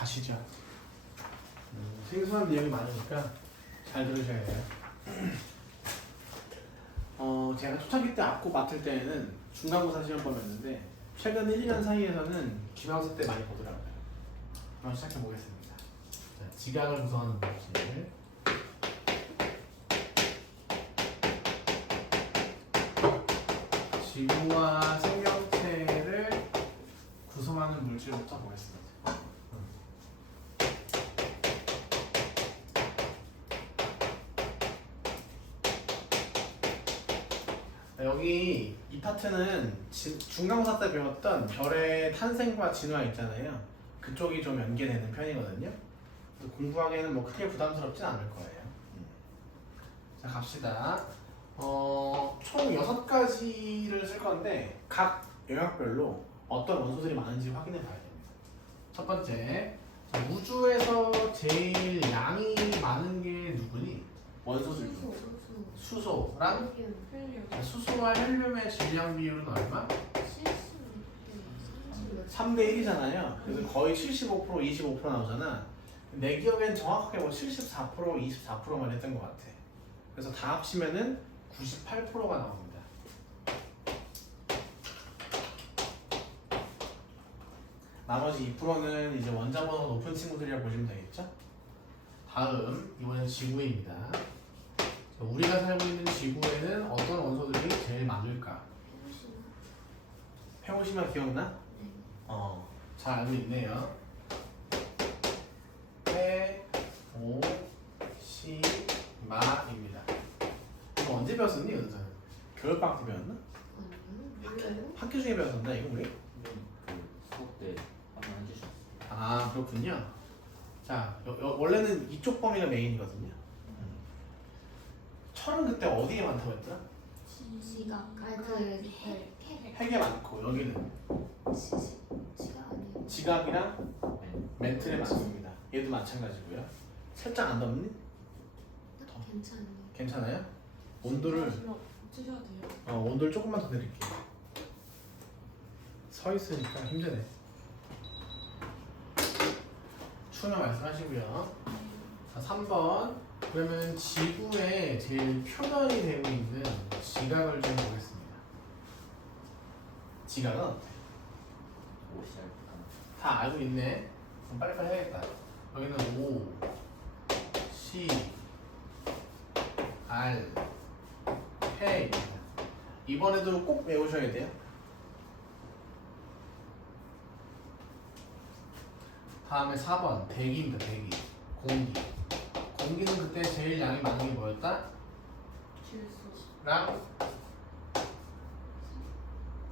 가시죠. 생소한 내용이 많으니까 잘 들으셔야 돼요. 제가 초창기 때 앞고 맡을 때에는 중간고사 시험범이었는데 최근 1, 2년 사이에서는 기말고사 때 많이 보더라고요. 그럼 시작해 보겠습니다. 자, 지각을 구성하는 물질. 지구와 생명체를 구성하는 물질부터 보겠습니다. 여기 이 파트는 중간고사 때 배웠던 별의 탄생과 진화 있잖아요. 그쪽이 좀 연계되는 편이거든요. 공부하기에는 뭐 크게 부담스럽진 않을 거예요. 자, 갑시다. 총 6가지를 쓸 건데 각 영역별로 어떤 원소들이 많은지 확인해 봐야 됩니다. 첫 번째, 자, 우주에서 제일 양이 많은 게 누구니? 원소들 중. 수소랑 자, 수소와 헬륨의 질량 비율은 얼마? 3대 1이잖아요. 그래서 거의 75%, 25% 나오잖아. 내 기억엔 정확하게 뭐 74%, 24%만 했던 것 같아. 그래서 다 합치면은 98%가 나옵니다. 나머지 2%는 이제 원자 번호가 높은 친구들이라고 보시면 되겠죠? 다음, 이번엔 지구입니다. 우리가 살고 있는 지구에는 어떤 원소들이 제일 많을까? 페고시마 기억나? 잘 알고 있네요. 페고시마입니다. 이거 언제 배웠었니, 은서는? 겨울방학 때 배웠나? 학교 중에 배웠었나, 이거 우리? 그 수업 때 한번 해주셨어요. 아, 그렇군요. 자, 원래는 이쪽 범위가 메인이거든요. 철은 그때 어디에 많다고 했더라? 핵에 많고 여기는 지각이랑 멘틀에 많습니다. 얘도 마찬가지고요. 살짝 안 덥니? 괜찮아요? 온도를 온도를 조금만 더 내릴게요. 서 있으니까 힘드네. 추우면 말씀하시고요. 자, 3번. 그러면 지구에 제일 표면이 되고 있는 지각을 좀 보겠습니다. 지각은 어때? 다 알고 있네. 그럼 빨리빨리 해야겠다. 여기는 O, C, R, K. 이번에도 꼭 외우셔야 돼요. 다음에 4번 대기입니다. 대기. 공기. 공기는 그때 제일 양이 많은 게 뭐였다? 질소랑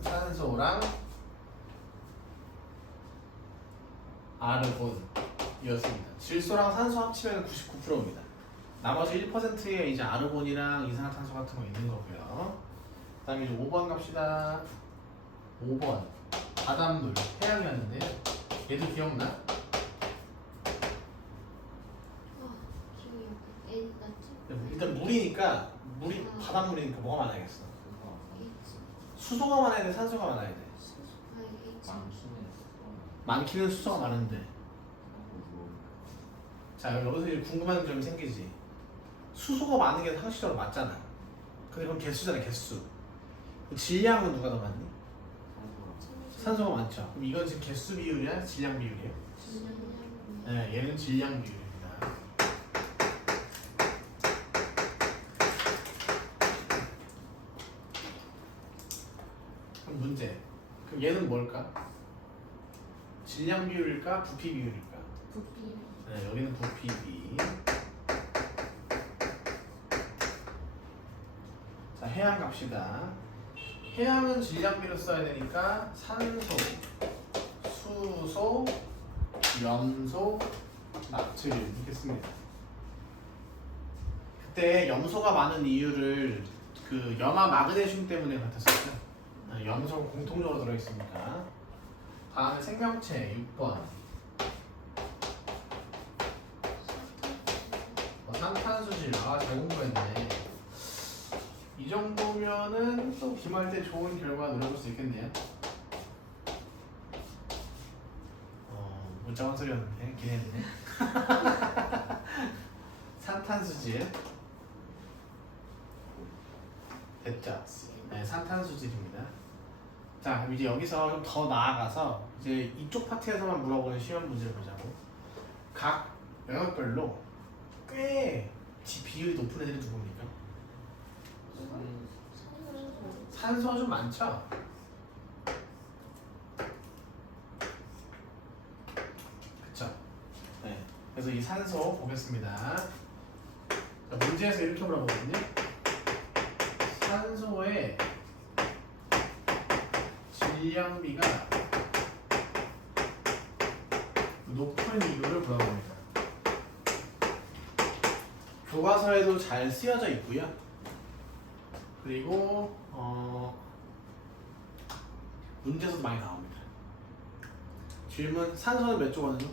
산소랑 아르곤이었습니다. 질소랑 산소 합치면 99%입니다. 나머지 1%에 이제 아르곤이랑 이산화탄소 같은 거 있는 거고요. 그 다음에 이제 5번 갑시다. 5번 바닷물, 해양이었는데요. 얘도 기억나? 일단 물이니까 물이 바닷물이니까 뭐가 많아야겠어? 수소가 많아야 돼, 산소가 많아야 돼? 많기는 수소가 많은데. 자, 여기서 이제 궁금한 점이 생기지. 수소가 많은 게 상식적으로 맞잖아. 근데 그럼 개수잖아, 개수. 질량은 누가 더 많니? 산소가 많죠. 그럼 이건 지금 개수 비율이야, 질량 비율이야? 네, 얘는 질량 비율입니다. 그럼 문제. 그럼 얘는 뭘까? 질량 비율일까? 부피 비율일까? 부피. 네, 여기는 부피 비. 자, 해양 갑시다. 해양은 질량 비를 써야 되니까 산소, 수소, 염소, 나트륨 이렇게 씁니다. 그때 염소가 많은 이유를 그 염화 마그네슘 때문에 같았었죠. 염소가 공통적으로 들어있으니까. 다음에 생명체 6번. 산탄수질. 아, 잘 공부했네. 이 정도면은 또 기말 때 좋은 결과 노려볼 수 있겠네요. 문자원 소리였는데 기대되네. 산탄수질 됐죠? 네, 산탄수질입니다. 자, 그럼 이제 여기서 좀 더 나아가서 이제 이쪽 파트에서만 물어보는 시험 문제를 보자고. 각 영역별로 꽤 비율이 높은 애들이 누굽니까? 산소가 좀 많죠? 그쵸? 네. 그래서 이 산소 보겠습니다. 자, 문제에서 이렇게 물어보거든요. 산소의 질량비가 높은 이유를 물어봅니다. 교과서에도 잘 쓰여져 있고요. 그리고 문제에서도 많이 나옵니다. 질문: 산소는 몇 조 원이요?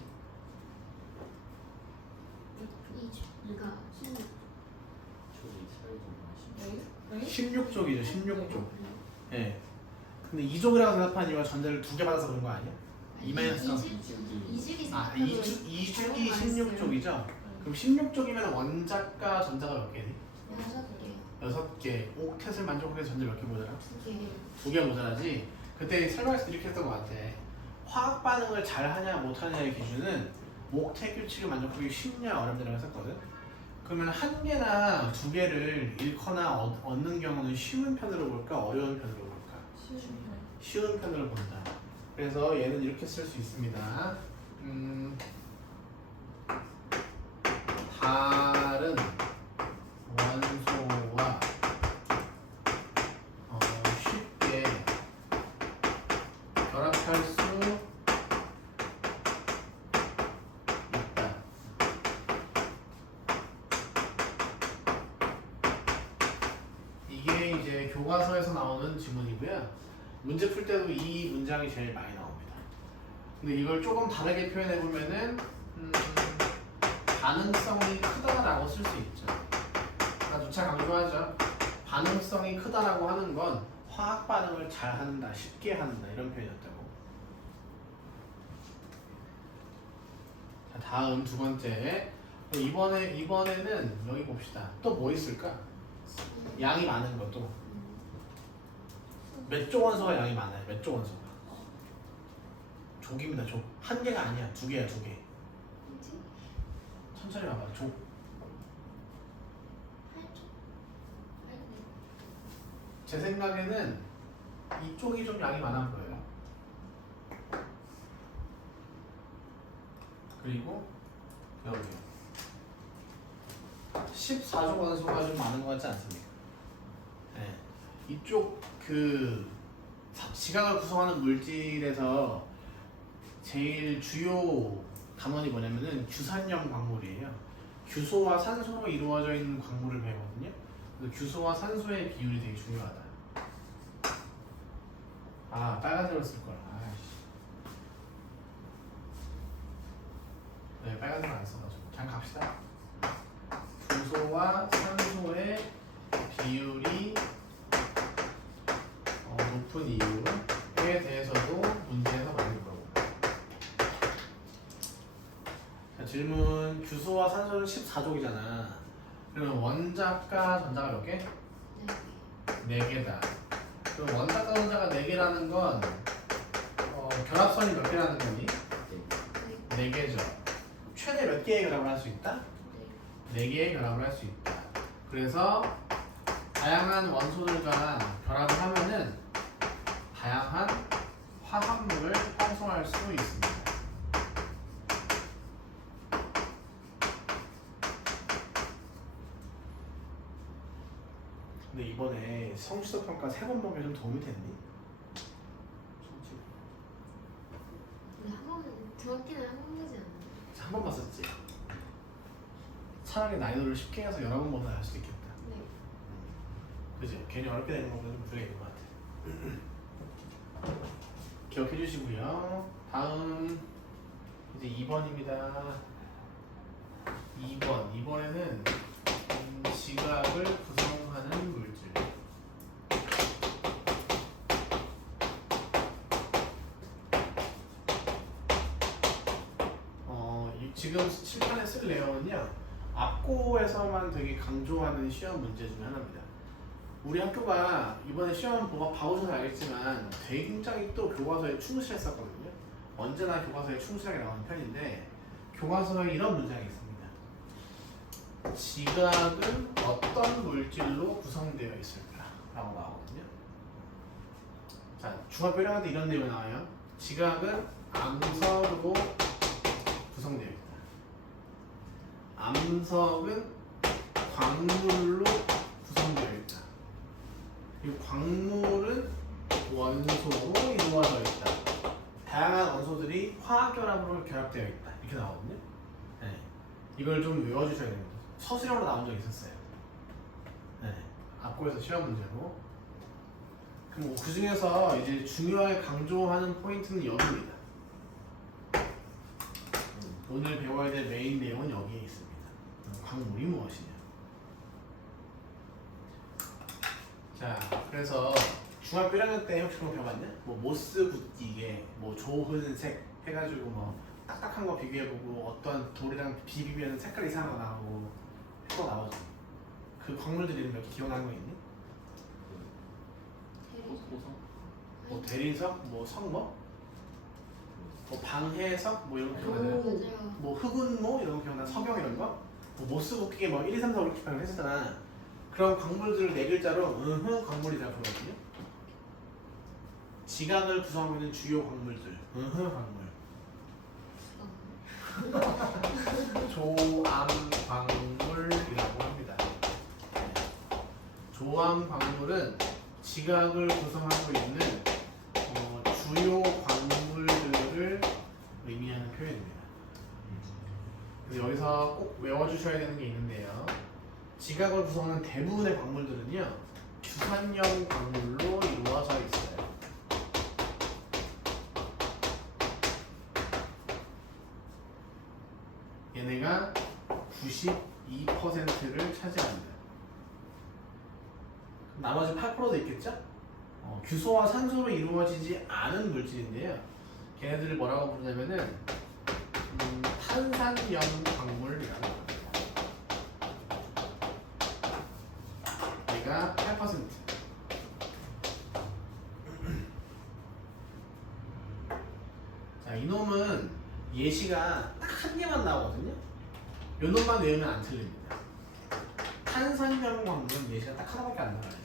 저기 16족이죠. 16족. 예. 근데 2족이라고 대답한 이유가 전자를 2개 받아서 그런 거 아니야? 2-3. 이주기 아, 2주기 16족이죠? 그럼 16족이면 원자과 전자가 몇 개니? 6개. 옥텟을 만족하기 위해서 전자 몇 개 모자라? 2개 모자라지? 그때 설명에서 이렇게 했던 것 같아. 화학 반응을 잘 하냐 못 하냐의 기준은 옥텟 규칙을 만족하기 쉽냐 어렵냐라고 했었거든. 그러면 한 개나 두 개를 잃거나 얻는 경우는 쉬운 편으로 볼까 어려운 편으로 볼까? 쉬운 편으로 본다. 그래서 얘는 이렇게 쓸 수 있습니다. 다른 원소와 쉽게 결합할 수 있다. 이게 이제 교과서에서 나오는 지문이고요. 문제 풀 때도 이 문장이 제일 많이 나옵니다. 근데 이걸 조금 다르게 표현해 보면은 가능성이 크다라고 쓸 수 있죠. 누차 강조하죠. 반응성이 크다라고 하는 건 화학 반응을 잘 한다, 쉽게 한다 이런 표현이었다고. 자, 다음 두 번째. 이번에는 여기 봅시다. 또 뭐 있을까? 양이 많은 것도. 몇 조 원소가 양이 많아요. 몇 조 원소가. 족입니다. 족. 한 개가 아니야. 두 개야, 두 개. 천천히 봐봐. 족. 제 생각에는 이쪽이 좀 양이 많아 보여요. 그리고 여기요. 14조 원소가 좀 많은 것 같지 않습니까? 네. 이쪽 그 지각을 구성하는 물질에서 제일 주요 단원이 뭐냐면은 규산염 광물이에요. 규소와 산소로 이루어져 있는 광물을 배우거든요. 그래서 규소와 산소의 비율이 되게 중요하다. 아, 빨간색으로 쓸 걸. 아이씨. 네, 빨간색 안 써가지고 그냥 갑시다. 규소와 산소의 비율이 높은 이유에 대해서도 문제에서 많이 물어봅니다. 자, 질문: 규소와 산소는 14족이잖아. 그러면 원자과 전자가 몇 개? 4개다. 그럼 원자과 전자가 4개라는 건 결합선이 몇 개라는 거니? 4개죠. 최대 몇 개의 결합을 할 수 있다? 4개의 결합을 할 수 있다. 그래서 다양한 원소들과 결합을 하면은 다양한 화합물을 형성할 수 있습니다. 근데 이번에 성취도 평가 3번 본 게 좀 도움이 됐니? 정확히는 한 번 보지 않아요. 한 번 봤었지? 차라리 난이도를 쉽게 해서 여러 번 보면 알 수도 있겠다. 네. 그지? 괜히 어렵게 되는 것보다 좀 무리가 있는 것 같아. 기억해 주시고요. 다음 이제 2번입니다. 2번에는 지각을 구성하는 물질. 지금 칠판에 쓸 내용은요 앞고에서만 되게 강조하는 시험 문제 중에 하나입니다. 우리 학교가 이번에 시험 봐오셔서 알겠지만 굉장히 또 교과서에 충실했었거든요. 언제나 교과서에 충실하게 나오는 편인데 교과서에 이런 문장이 있습니다. 지각은 어떤 물질로 구성되어 있을까? 라고 나오거든요. 자, 중학교 1학년 때 이런 내용이 나와요. 지각은 암석으로 구성되어 있다. 암석은 광물로 구성되어 있다. 이 광물은 원소로 이루어져 있다. 다양한 원소들이 화학결합으로 결합되어 있다. 이렇게 나오거든요. 네. 이걸 좀 외워주셔야 됩니다. 서술형으로 나온 적이 있었어요. 네. 앞고에서 시험 문제로. 그럼 그 중에서 이제 중요하게 강조하는 포인트는 여기입니다. 오늘 배워야 될 메인 내용은 여기에 있습니다. 광물이 무엇이냐. 자, 그래서 중학교 1학년 때 혹시 그런 거 배워봤냐? 뭐 모스 붓기계, 뭐 조흔색 해가지고 뭐 딱딱한 거 비교해보고 어떤 돌이랑 비비면 색깔 이상한 거 나오고 그거 나오죠. 그 광물들 이름 몇 개 기억나는 거 있니? 호성? 뭐 대리석, 뭐 성모, 뭐 방해석, 뭐 이런 거 기억나요? 맞아요. 뭐 흑운모 이런 거 기억나? 석영 이런 거? 뭐 모스 붓기계 뭐 1, 2, 3, 4, 5 이렇게 했었잖아. 그런 광물들을 네 글자로 광물이라고 부르거든요. 지각을 구성하고 있는 주요 광물들, 광물. 조암 광물이라고 합니다. 조암 광물은 지각을 구성하고 있는 주요 광물들을 의미하는 표현입니다. 그래서 여기서 꼭 외워주셔야 되는 게 있는데요. 지각을 구성하는 대부분의 광물들은요 규산형 광물로 이루어져 있어요. 얘네가 92%를 차지합니다. 나머지 8%도 있겠죠? 규소와 산소로 이루어지지 않은 물질인데요. 걔네들을 뭐라고 부르냐면은 탄산염 광물이라고 합니다. 얘가 8%. 자, 이놈은 예시가 딱 한 개만 나오거든요. 요 놈만 외우면 안 틀립니다. 탄산염 광물은 예시가 딱 하나밖에 안 나와요.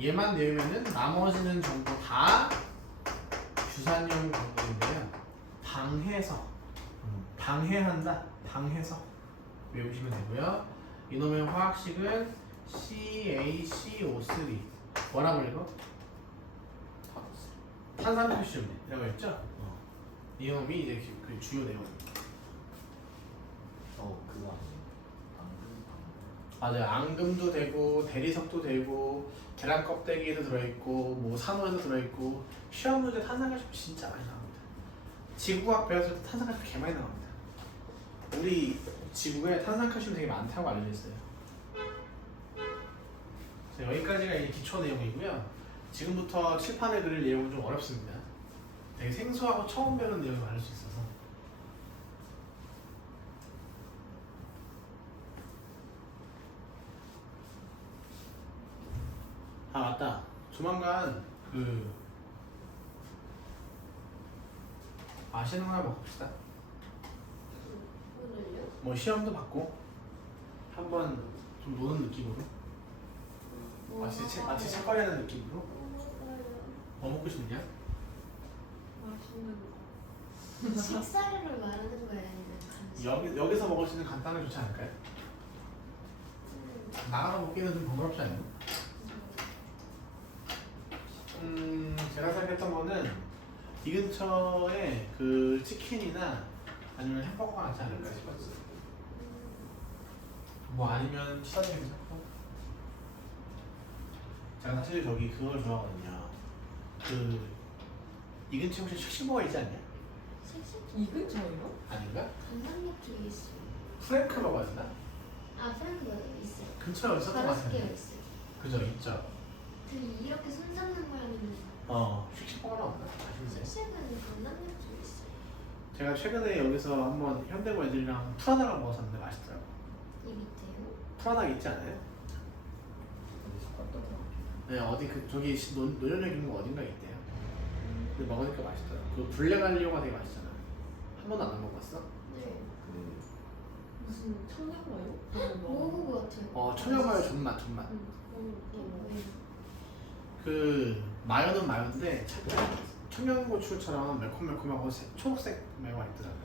얘만 외우면은 나머지는 전부 다 규산염 광물인데요. 방해석, 방해한다, 방해석 외우시면 되고요. 이놈의 화학식은 CaCO3. 뭐라고 읽어? 탄산칼슘이라고 했죠? 이 놈이 이제 그 주요 내용입니다. 그거 아니에요? 맞아요. 앙금도 되고 대리석도 되고 계란 껍데기에도 들어있고 뭐 산호에도 들어있고 시험 문제 탄산칼슘 진짜 많이 나옵니다. 지구과학 배웠을 때 탄산칼슘 개 많이 나옵니다. 우리 지구에 탄산칼슘 되게 많다고 알려져 있어요. 여기까지가 이 기초 내용이고요. 지금부터 칠판에 그릴 내용은 좀 어렵습니다. 되게 생소하고 처음 배우는 내용이 많을 수 있어서. 아 맞다. 조만간 그 맛있는 거 하나 먹읍시다. 오늘요? 뭐 시험도 받고 한번 좀 노는 느낌으로 마치 책거리 하는 느낌으로. 뭐 먹고 싶냐? 맛있는 거. 식사료를 말하는 거야 아니면 간식? 여기서 먹을 수 있는 간단한 게 좋지 않을까요? 나가서 먹기는 좀 번거롭지 않나요? 제가 생각했던 거는 이 근처에 그 치킨이나 아니면 햄버거가 낫지 않을까 싶었어요. 뭐 아니면 치사도 괜찮고. 제가 사실 저기 그걸 좋아하거든요. 그 이 근처에 혹시 식신버거 있지 않냐? 식식? 이 근처예요? 아닌가? 강남역 쪽에 있어요. 프랭크 버거였나? 아 프랑크가 있어요. 근처에 있었던 것 가로수길 같은데. 있어요. 그죠, 있죠. 그 이렇게 손잡는 모양이면 식신버거는 없나? 아쉽네. 식식은 강남역 쪽에 있어요. 제가 최근에 여기서 한번 현대고 애들이랑 프라다를 먹었었는데 맛있더라고. 이 밑에요? 프라다 있지 않아요? 어디서 봤던 거 같아요. 네, 어디 그 저기 노년역 있는 거 어딘가 있대요. 근데 먹으니까 맛있더라고. 그 블랙알리오가 되게 맛있잖아. 한 번도 안 먹어봤어? 네. 그 무슨 청양마요? 그런 거. 먹어본 것 같아요. 천연마요 존맛 존맛. 뭐예요? 그 마요는 마요인데 살짝 청양고추처럼 매콤매콤하고 초록색 마요가 있더라고.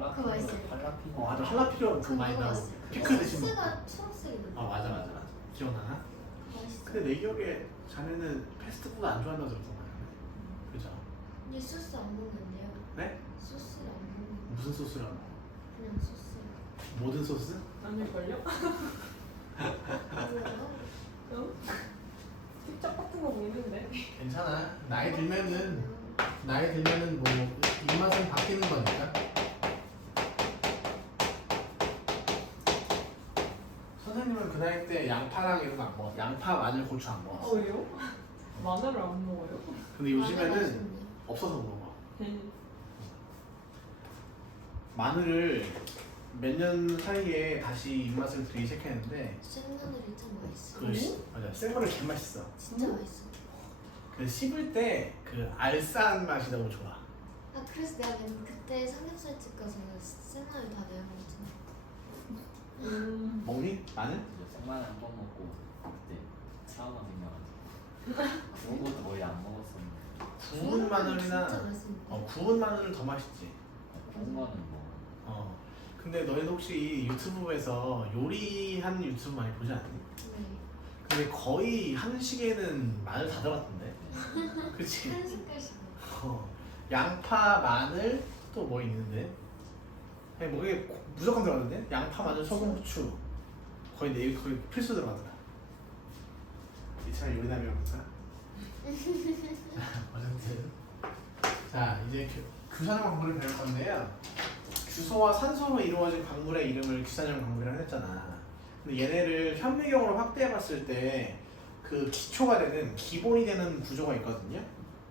막 그거 맛있어요. 할라피뇨. 아주 할라피뇨 그 많이 나오고 피클 대신 먹고. 소스가 초록색이던데. 맞아. 기억나나? 맛있어. 근데 내 기억에 자네는 패스트푸드 안 좋아한다고 들었던 그죠? 근데 소스 안 먹는데요. 네? 소스를 안 먹는. 무슨 소스를 먹어? 그냥 소스. 모든 소스? 아닐걸요? 뭐예요? 응? 직접 같은 거 먹는데. 괜찮아. 나이 들면은 뭐 입맛은 바뀌는 거니까. 선생님은 그 나이 때 양파랑 이런 거 안 먹어. 양파, 마늘, 고추 안 먹었어. 왜요? 마늘을 안 먹어요? 근데 요즘에는 없어서 먹어. 마늘을 몇 년 사이에 다시 입맛을 들이기 시작했는데 생마늘이 참 맛있어. 맞아 생거를 개 맛있어. 진짜 음? 맛있어. 그 씹을 때 그 알싸한 맛이 너무 좋아. 아 그래서 내가 그때 삼겹살집 가서 생마늘 다 내어 먹었잖아. 먹니? 마늘? 이제 생마늘 한 번 먹고 그때 트라우마 생겨가지고 그런 것도 거의 안 먹었었는데 구운 마늘이나 진짜 맛있는데. 구운 마늘은 더 맛있지. 그런 거는 뭐 근데 너희도 혹시 유튜브에서 요리하는 유튜브 많이 보지 않니? 네. 근데 거의 한식에는 마늘 다 들어갔던데. 그치? 한 숟갈씩. 양파, 마늘 또 뭐 있는데? 아니 뭐 이게 무조건 들어갔는데? 양파, 마늘, 소금, 후추 거의 필수 들어가더라. 이 차가 요리남이 없다. 어쨌든 자 이제 규산염 광물을 배울 건데요. 규소와 산소로 이루어진 광물의 이름을 규산염 광물이라고 했잖아. 근데 얘네를 현미경으로 확대해봤을 때 그 기초가 되는 기본이 되는 구조가 있거든요.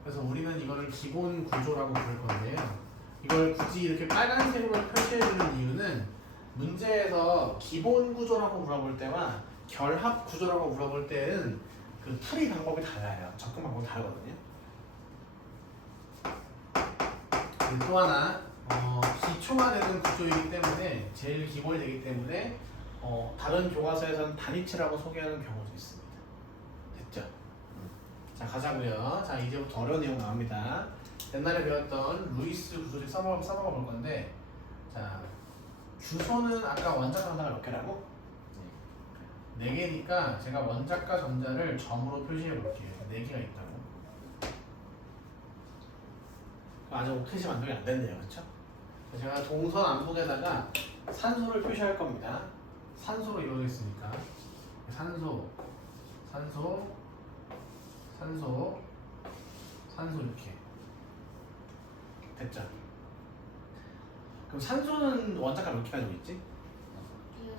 그래서 우리는 이거를 기본 구조라고 부를 건데요. 이걸 굳이 이렇게 빨간색으로 표시해주는 이유는 문제에서 기본 구조라고 물어볼 때와 결합 구조라고 물어볼 때는 그 풀이 방법이 달라요. 접근 방법이 다르거든요. 그리고 또 하나 기초가 되는 구조이기 때문에 제일 기본이 되기 때문에 다른 교과서에서는 단위치라고 소개하는 경우도 있습니다. 됐죠? 자 가자고요. 자 이제부터 어려운 내용 나옵니다. 옛날에 배웠던 루이스 구조식 써먹어 볼 건데 자 규소는 아까 원자과 전자가 몇 개라고? 4개니까 제가 원자과 전자를 점으로 표시해 볼게요. 4개가 있다고. 아직 옥텟이 만들기 안 됐네요. 그렇죠? 제가 동선 안쪽에다가 산소를 표시할 겁니다. 산소로 이루어져 있으니까 산소 이렇게 됐죠? 그럼 산소는 원자가 몇 개 가지고 있지?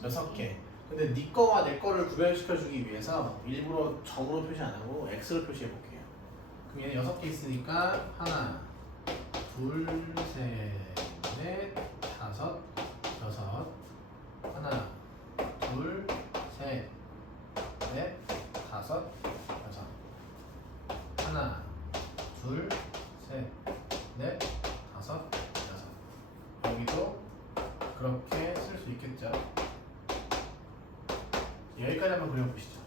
6개. 근데 네 거와 내 거를 구별시켜주기 위해서 일부러 점으로 표시 안 하고 X로 표시해 볼게요. 그럼 얘는 6개 있으니까 하나, 둘, 셋, 넷, 다섯, 여섯. 하나, 둘, 셋, 넷, 다섯, 여섯. 하나, 둘, 셋, 넷, 다섯, 여섯. 여기도 그렇게 쓸 수 있겠죠? 여기까지 한번 그려보시죠.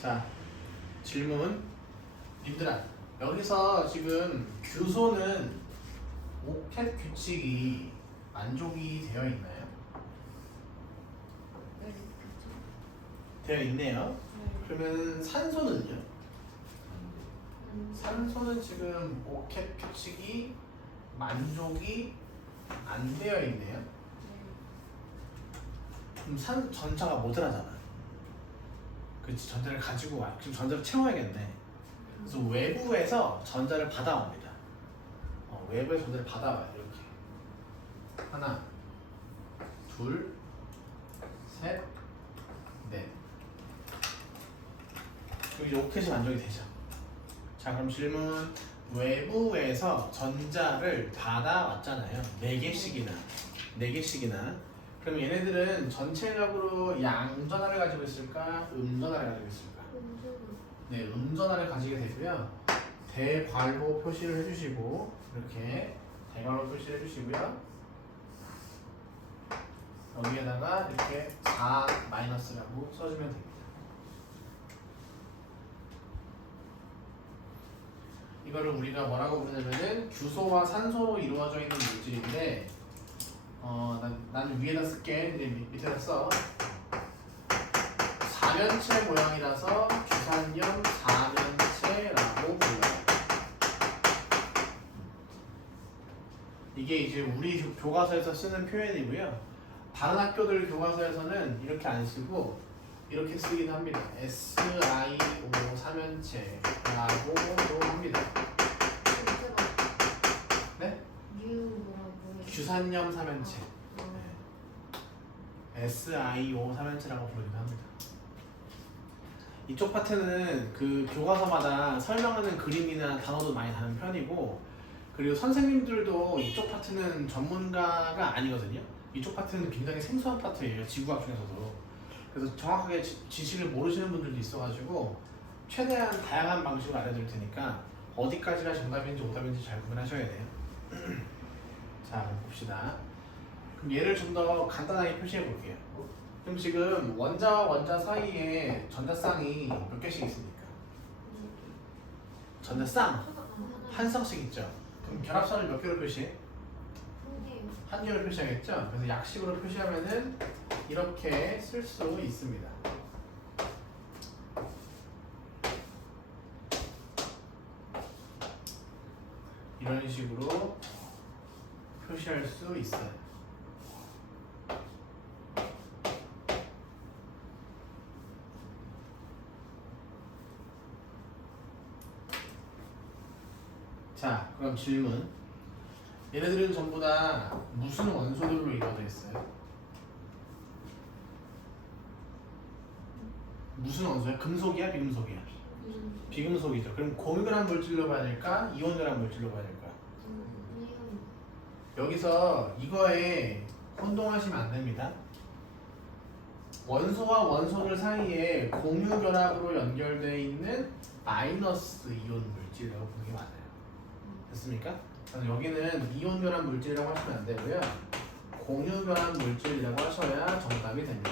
자, 질문. 님들아, 여기서 지금 규소는 옥텟 규칙이 만족이 되어 있나요? 되어 있네요. 그러면 산소는요? 산소는 지금 오켓 규칙이 만족이 안 되어 있네요. 그럼 전자가 모자라잖아. 그렇지, 전자를 가지고 와. 지금 전자를 채워야겠네. 그래서 외부에서 전자를 받아옵니다. 외부에서 전자를 받아와요. 이렇게 하나, 둘, 셋, 넷. 그럼 이제 오켓이 만족이 되죠. 자, 그럼 질문. 외부에서 전자를 받아왔잖아요. 4개씩이나. 4개씩이나. 그럼 얘네들은 전체적으로 양전하를 가지고 있을까? 음전하를 가지고 있을까? 네, 음전하를 가지게 되고요. 대괄호 표시를 해주시고, 이렇게 대괄호 표시를 해주시고요. 여기에다가 이렇게 4-라고 써주면 됩니다. 이거를 우리가 뭐라고 부르냐면은 규소와 산소로 이루어져 있는 물질인데, 나는 위에다 쓸게. 근데 밑에다 써. 4면체 모양이라서 규산염 4면체라고 불러요. 이게 이제 우리 교과서에서 쓰는 표현이고요. 다른 학교들 교과서에서는 이렇게 안 쓰고 이렇게 쓰긴 합니다. SiO 3면체라고도 합니다. 네? 규산염 3면체. SiO 3면체라고 부르기도 합니다. 이쪽 파트는 그 교과서마다 설명하는 그림이나 단어도 많이 다른 편이고, 그리고 선생님들도 이쪽 파트는 전문가가 아니거든요. 이쪽 파트는 굉장히 생소한 파트예요. 지구학 중에서도. 그래서 정확하게 지식을 모르시는 분들도 있어가지고 최대한 다양한 방식으로 알려드릴 테니까 어디까지가 정답인지 오답인지 잘 구분하셔야 돼요. 자, 그럼 봅시다. 그럼 얘를 좀 더 간단하게 표시해 볼게요. 그럼 지금 원자와 원자 사이에 전자쌍이 몇 개씩 있습니까? 전자쌍 한 쌍씩 있죠. 그럼 결합선을 몇 개로 표시해? 한 개로 표시하겠죠? 그래서 약식으로 표시하면은 이렇게 쓸 수 있습니다. 이런 식으로 표시할 수 있어요. 자, 그럼 질문. 얘네들은 전부 다 무슨 원소들로 이루어져 있어요? 무슨 원소야? 금속이야? 비금속이야? 비금속이죠. 그럼 고밀결합 물질로 봐야 될까? 이온결합 물질로 봐야 될까? 여기서 이거에 혼동하시면 안 됩니다. 원소와 원소들 사이에 공유결합으로 연결되어 있는 마이너스 이온 물질이라고 보는 게 맞아요. 됐습니까? 그래서 여기는 이온결합 물질이라고 하시면 안 되고요. 공유결합 물질이라고 하셔야 정답이 됩니다.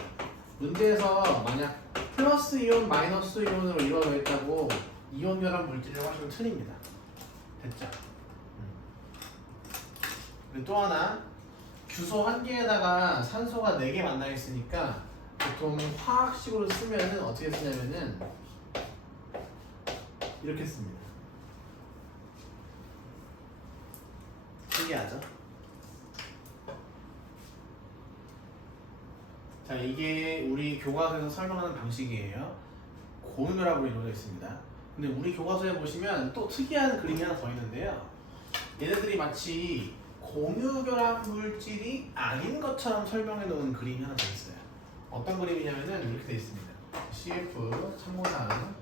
문제에서 만약 플러스 이온, 마이너스 이온으로 이루어져 있다고 이온결합 물질이라고 하시면 틀립니다. 됐죠? 그리고 또 하나, 규소 한 개에다가 산소가 4개 만나 있으니까 보통 화학식으로 쓰면은 어떻게 쓰냐면은 이렇게 씁니다. 신기하죠? 자, 이게 우리 교과서에서 설명하는 방식이에요. 공유결합으로 이루어져 있습니다. 근데 우리 교과서에 보시면 또 특이한 그림이 하나 더 있는데요. 얘네들이 마치 공유결합 물질이 아닌 것처럼 설명해 놓은 그림이 하나 더 있어요. 어떤 그림이냐면은 이렇게 되어 있습니다. CF 참고사항,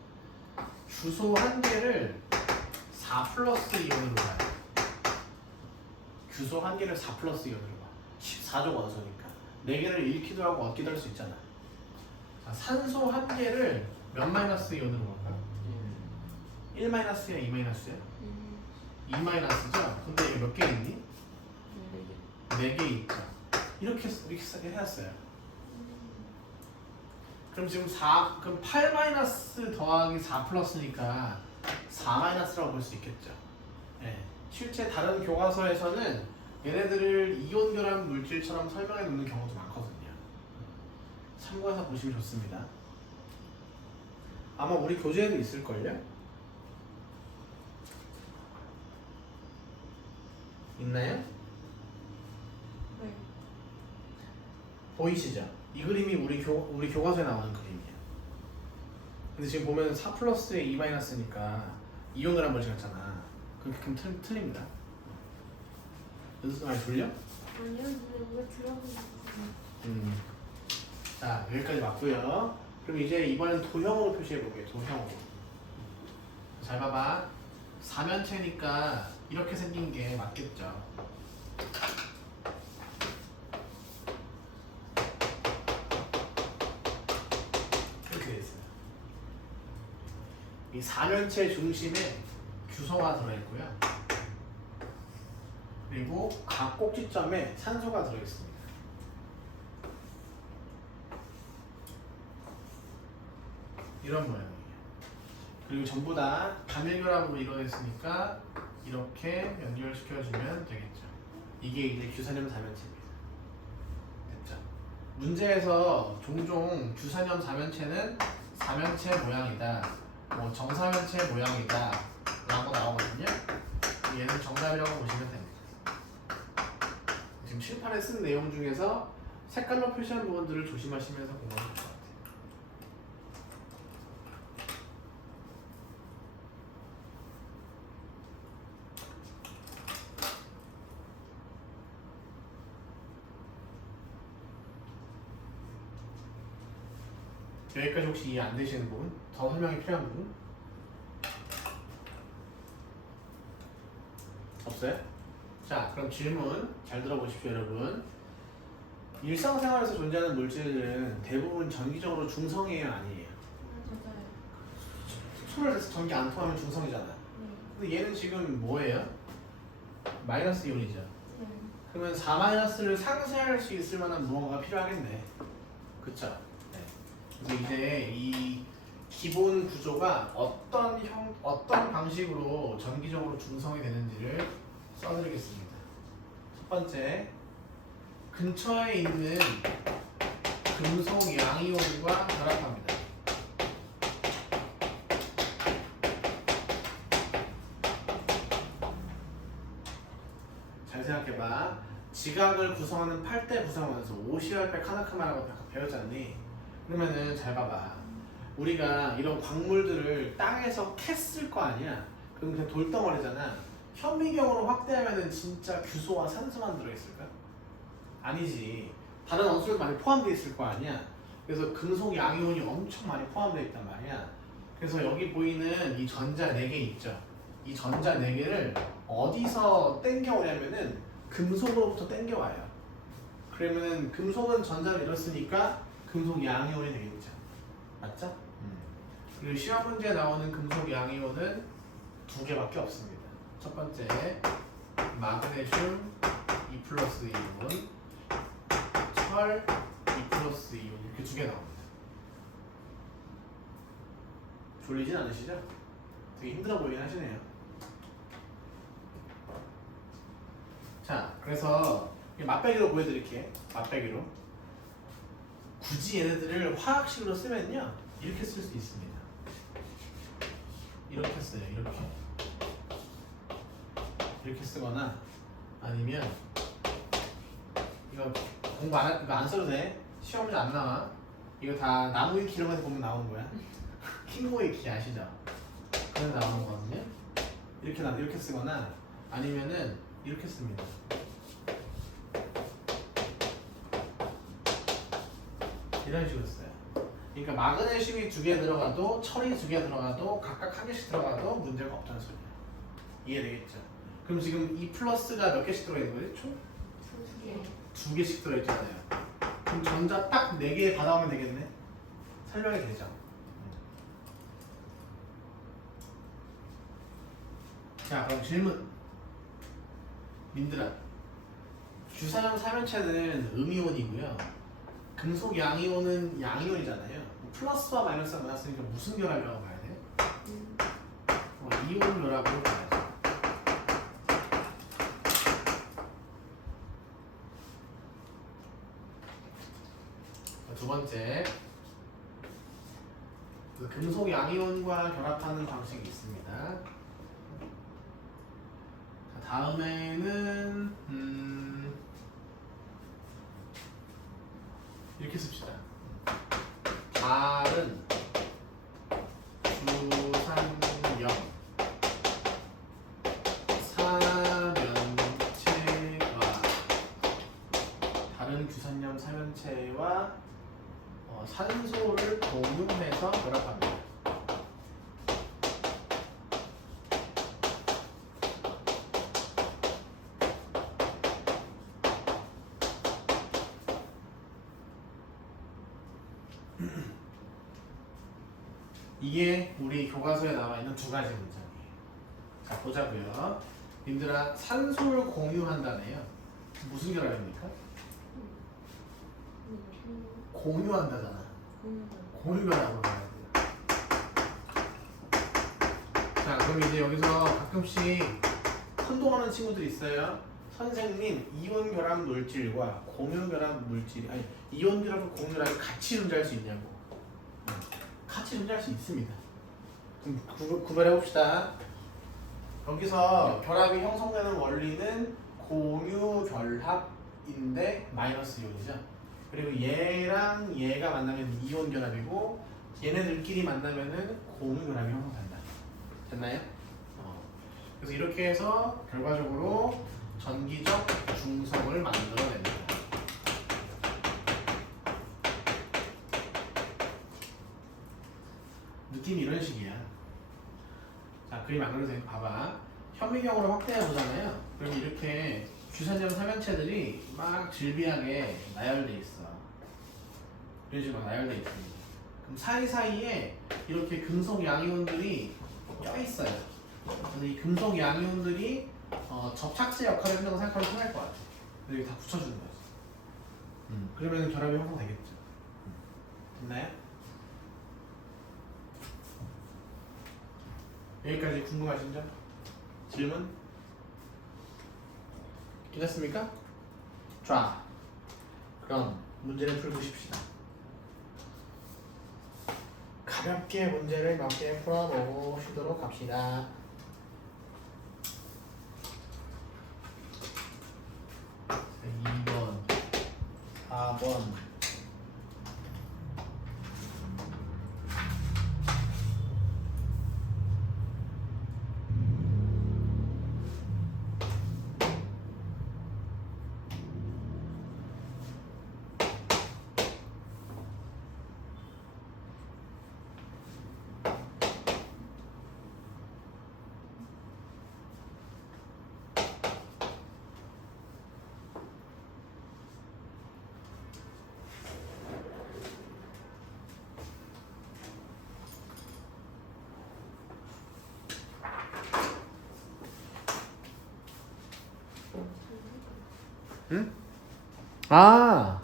규소 한 개를 4 플러스 이온으로 봐요. 규소 한 개를 4 플러스 이온으로 봐. 14조 원소니까 4개를 잃기도 하고 얻기도 할 수 있잖아. 자, 산소 한 개를 몇 마이너스 이온으로 볼까? 1 마이너스야, 2 마이너스야? 2 마이너스죠? 근데 이게 몇 개 있니? 4개 있죠. 이렇게 해놨어요. 그럼 지금 그럼 8 마이너스 더하기 4 플러스니까 4 마이너스라고 볼 수 있겠죠. 네. 실제 다른 교과서에서는 얘네들을 이온결합 물질처럼 설명해 놓는 경우도 많거든요. 참고해서 보시면 좋습니다. 아마 우리 교재에도 있을걸요? 있나요? 네. 보이시죠? 이 그림이 우리 교과서에 나오는 그림이에요. 근데 지금 보면 4 플러스에 2 마이너스니까 이온을 한번 찍었잖아. 그럼 틀립니다. 연습 많이 졸려? 아니요, 근데 이거 들어본 적 있어요. 자, 여기까지 맞고요. 그럼 이제 이번엔 도형으로 표시해 볼게요. 도형으로. 잘 봐봐. 4면체니까 이렇게 생긴 게 맞겠죠. 이렇게 돼 있어요. 이 4면체 중심에 규소가 들어있고요. 그리고 각 꼭지점에 산소가 들어있습니다. 이런 모양이에요. 그리고 전부 다 단일결합으로 이루어졌으니까 이렇게 연결시켜주면 되겠죠. 이게 이제 규산염 4면체입니다. 됐죠? 문제에서 종종 규산염 4면체는 4면체 모양이다, 뭐 정사면체 모양이다 라고 나오거든요. 얘는 정답이라고 보시면 됩니다. 지금 칠판에 쓴 내용 중에서 색깔로 표시한 부분들을 조심하시면서 공부하면 좋을 것 같아요. 여기까지 혹시 이해 안 되시는 부분? 더 설명이 필요한 부분? 없어요? 자, 그럼 질문 잘 들어보십시오, 여러분. 일상생활에서 존재하는 물질들은 대부분 전기적으로 중성이에요, 아니에요? 맞아요. 손을 대서 전기 안 통하면 중성이잖아. 네. 근데 얘는 지금 뭐예요? 마이너스 이온이죠. 네. 그러면 4-를 상쇄할 수 있을 만한 무언가가 필요하겠네. 그쵸? 네. 그래서 이제 이 기본 구조가 어떤 방식으로 전기적으로 중성이 되는지를 써드리겠습니다. 첫 번째, 근처에 있는 금속 양이온과 결합합니다. 잘 생각해봐. 지각을 구성하는 8대 구성원에서 오시알백 카나크마라고 배웠잖니? 그러면은 잘 봐봐. 우리가 이런 광물들을 땅에서 캤을 거 아니야? 그럼 그냥 돌덩어리잖아. 현미경으로 확대하면은 진짜 규소와 산소만 들어있을까? 아니지. 다른 원소도 많이 포함되어 있을 거 아니야? 그래서 금속 양이온이 엄청 많이 포함되어 있단 말이야. 그래서 여기 보이는 이 전자 4개 있죠? 이 전자 4개를 어디서 땡겨오냐면은 금속으로부터 땡겨와요. 그러면은 금속은 전자를 잃었으니까 금속 양이온이 되겠죠. 맞죠? 그리고 시험 문제에 나오는 금속 양이온은 2개밖에 없습니다. 첫 번째, 마그네슘 2 플러스 이온, 철 2 플러스 이온, 이렇게 2개 나옵니다. 졸리진 않으시죠? 되게 힘들어 보이긴 하시네요. 자, 그래서 맛배기로 보여드릴게요. 맛배기로. 굳이 얘네들을 화학식으로 쓰면요, 이렇게 쓸 수 있습니다. 이렇게 써요. 이렇게 쓰거나 아니면 이거 공부 이거 안 써도 돼. 시험 문제 안 나와. 이거 다 나무 위키 이런 거에서 보면 나오는 거야. 킹고 위키 아시죠? 그래서 나오는 거거든요. 이렇게 쓰거나 아니면은 이렇게 씁니다. 이런 식으로 써요. 그러니까 마그네슘이 2개 들어가도 철이 2개 들어가도 각각 1개씩 들어가도 문제가 없다는 소리야. 이해되겠죠? 그럼 지금 이 플러스가 몇 개씩 들어있는 거지? 총? 2개. 2개씩 들어있잖아요. 그럼 전자 딱 4개 받아오면 되겠네? 설명이 되죠? 자, 그럼 질문. 민들아, 규산염 4면체는 음이온이고요. 금속 양이온은 양이온이잖아요. 플러스와 마이너스가 만났으니까 무슨 결합이라고 봐야 돼? 이온 결합으로 봐야죠. 두 번째, 금속 양이온과 결합하는 방식이 있습니다. 자, 다음에는 이렇게 씁시다. 다른 주산염 사면체와 다른 규산염 사면체와 산소를 공유해서 결합합니다. 이게 우리 교과서에 나와 있는 두 가지 문장이에요. 자, 보자고요. 님들아, 산소를 공유한다네요. 무슨 결합입니까? 공유한다잖아. 공유 결합으로 가야 돼요. 자, 그럼 이제 여기서 가끔씩 혼동하는 친구들이 있어요. 선생님, 이온 결합 물질과 공유 결합 물질이 아니 이온 결합과 공유 결합이 같이 존재할 수 있냐고. 같이 존재할 수 있습니다. 그럼 구별해 봅시다. 여기서 결합이 형성되는 원리는 공유 결합인데 마이너스 이온이죠. 그리고 얘랑 얘가 만나면 이온 결합이고 얘네들끼리 만나면은 공유 결합이 형성된다. 됐나요? 그래서 이렇게 해서 결과적으로 전기적 중성을 만들어냅니다. 느낌이 이런 식이야. 자, 그림 안 그려도 되니까 봐봐. 현미경으로 확대해 보잖아요. 그럼 이렇게 규산염 사면체들이 막 질비하게 나열돼 있어. 이런 식으로 나열돼 있습니다. 그럼 사이사이에 이렇게 금속 양이온들이 껴있어요. 그래서 이 금속 양이온들이 접착제 역할을 한다고 생각하면 편할 것 같아. 그래서 다 붙여주는 거지. 그러면 결합이 형성되겠죠. 됐나요? 여기까지 궁금하신 점? 질문? 괜찮습니까? 자, 그럼 문제를 풀보십시다. 가볍게 문제를 몇 개 풀어보시도록 합시다. 2번, 4번, 응? 아,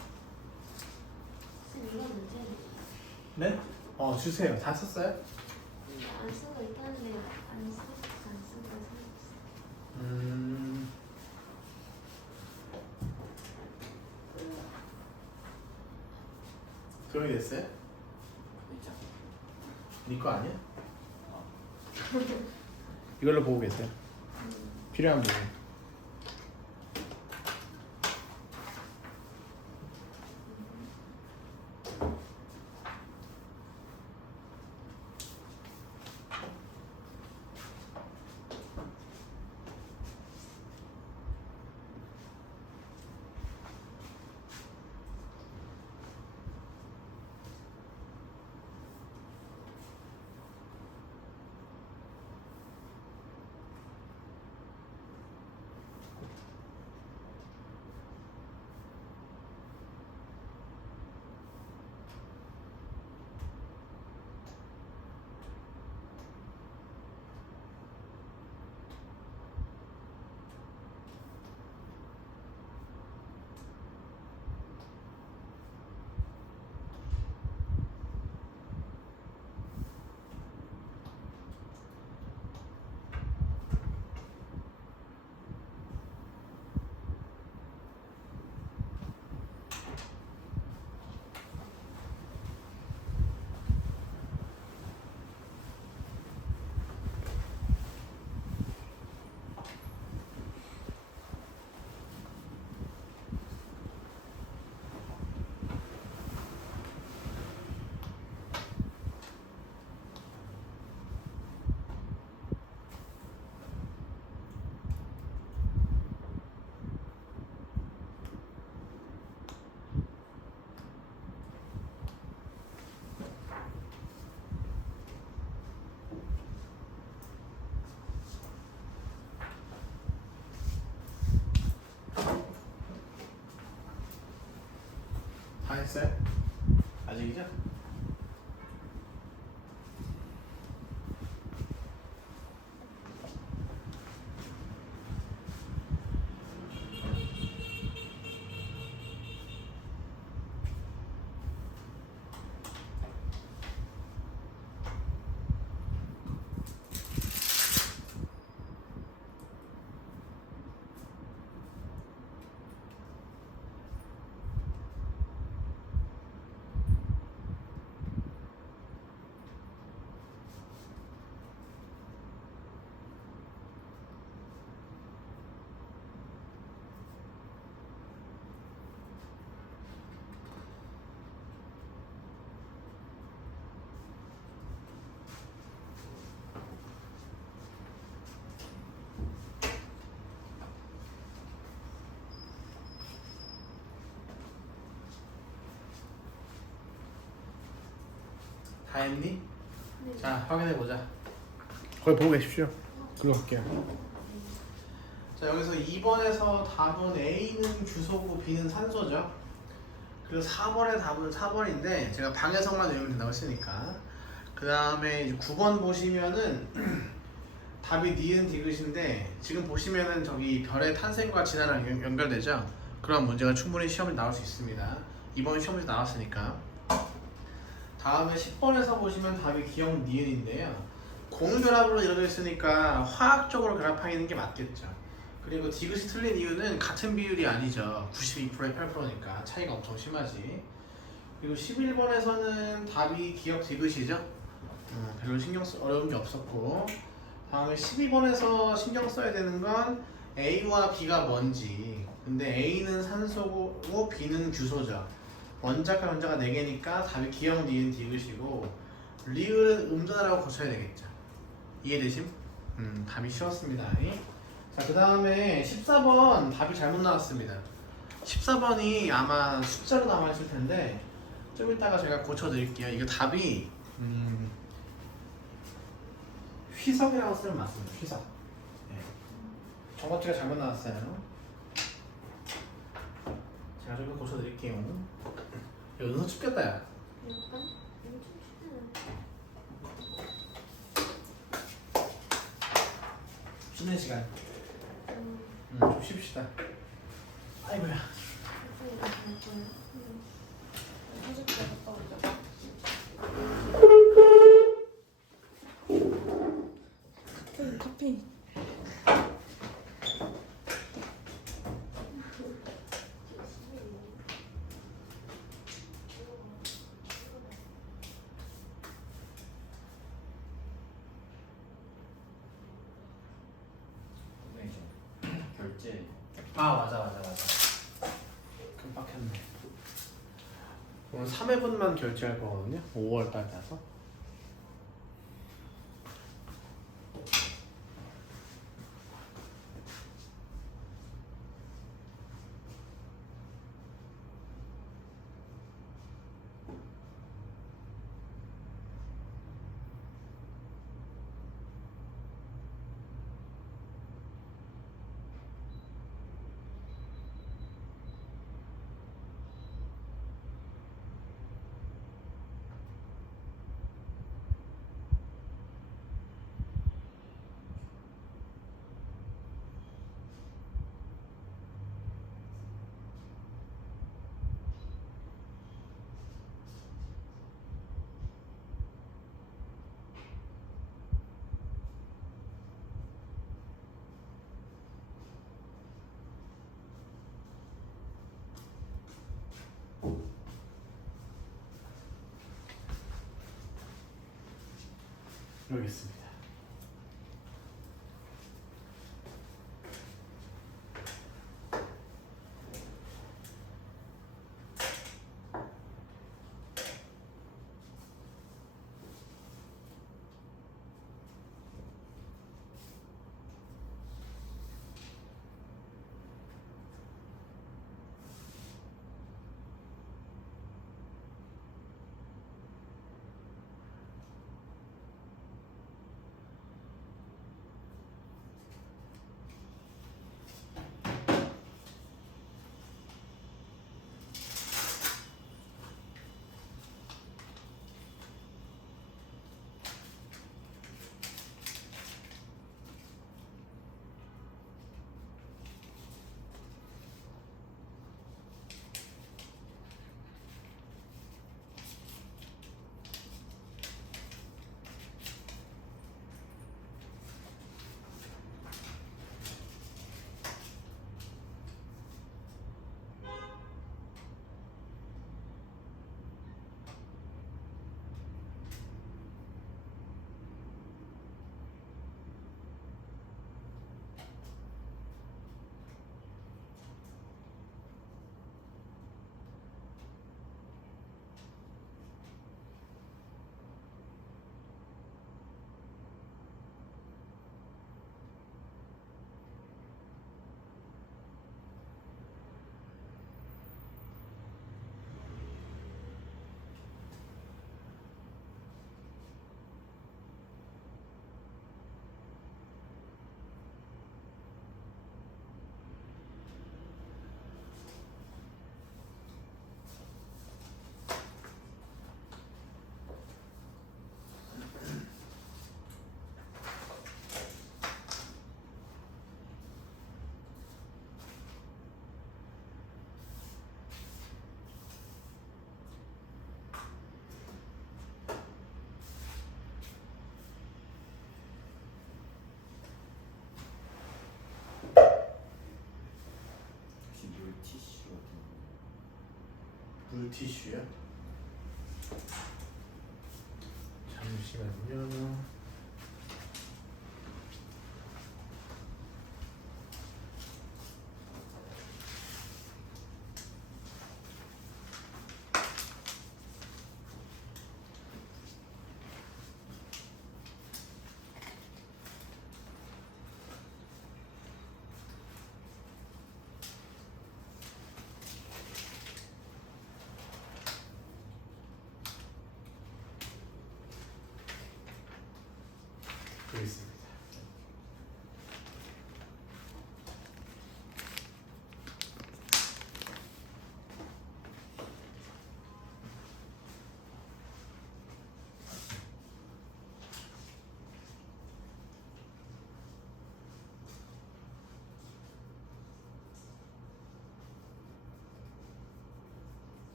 쌤 이거 문제 네? 주세요. 다 썼어요? 안 쓰고 있다는데 안 쓰고 있어요. 도움이 됐어요? 있죠. 네 거 아니야? 이걸로 보고 계세요. 필요한 부분. 됐어요? 아직이죠? 다 했니? 네. 자, 확인해보자. 거기 보고 계십시오. 글로 갈게요. 자, 여기서 2번에서 답은 A는 규소고 B는 산소죠. 그리고 4번의 답은 4번인데 제가 방해성만 외우면 된다고 했으니까. 그 다음에 9번 보시면은 답이 니은 디귿인데 지금 보시면은 저기 별의 탄생과 진화랑 연결되죠. 그런 문제가 충분히 시험에 나올 수 있습니다. 이번 시험에서 나왔으니까. 다음에 10번에서 보시면 답이 기억 니은인데요. 공결합으로 이루어져 있으니까 화학적으로 결합하는 게 맞겠죠. 그리고 디귿이 틀린 이유는 같은 비율이 아니죠. 92%에 8%니까 차이가 엄청 심하지. 그리고 11번에서는 답이 기억 디귿이죠. 별로 어려운 게 없었고, 다음에 12번에서 신경 써야 되는 건 A와 B가 뭔지. 근데 A는 산소고 B는 규소죠. 원자과 원자가 4개니까 답이 기억 니은 디귿이고, 리을은 음전하라고 고쳐야 되겠죠. 이해되심? 답이 쉬웠습니다. 자, 그 다음에 14번 답이 잘못 나왔습니다. 14번이 아마 숫자로 남아있을 텐데 좀 이따가 제가 고쳐드릴게요. 이거 답이 휘석이라고 쓰면 맞습니다. 휘석. 네. 정답지가 잘못 나왔어요. 제가 좀 고쳐드릴게요. 이거 은서 춥겠다 야. 약간 엄청 쉽네. 쉬는 시간. 음, 좀 쉽시다. 아이고야. 갑자기 갈 거예요. 사실 갔다 오자. 커피. 네, 결제 아 맞아. 깜빡했네. 오늘 3회분만 결제할 거거든요. 5월달이라서. 여기 있습니다. 물티슈요? 잠시만요. 여기 있습니다.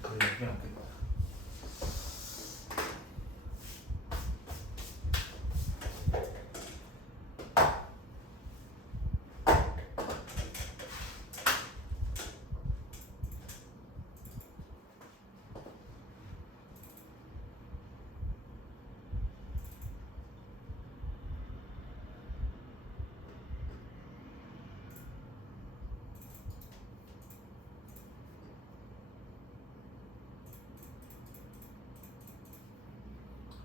그게 낫겠다.